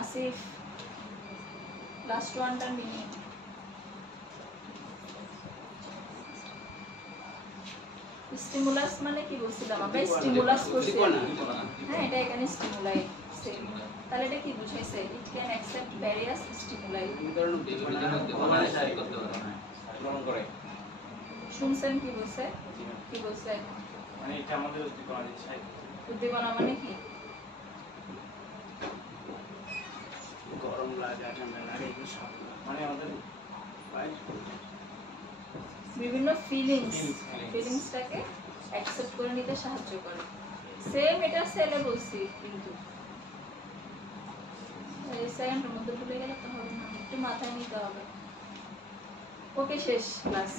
আসিফ লাস্ট ওয়ানটার মিনিং। স্টিমুলাস মানে কি বলছিলাম আমরা? স্টিমুলাস করছি, হ্যাঁ এটা এখানে স্টিমুলাই, তাহলে এটা কি বুঝাইছে? It can accept various stimuli. শুনছেন কি বলছে? কি বলছে? মানে এটা আমাদের উদ্দীপনা দিচ্ছে। উদ্দীপনা মানে কি? গরম লাগে, ঠান্ডা লাগে, এগুলো সব মানে আমাদের বিভিন্ন ফিলিংসটাকে অ্যাকসেপ্ট করে নিতে সাহায্য করে। সেম এটা সেলে বলছি, কিন্তু এই সেকেন্ডের মধ্যে ভুলে গেলে তো হবে না, একটু মাথায় নিতে হবে। ওকে, শেষ ক্লাস।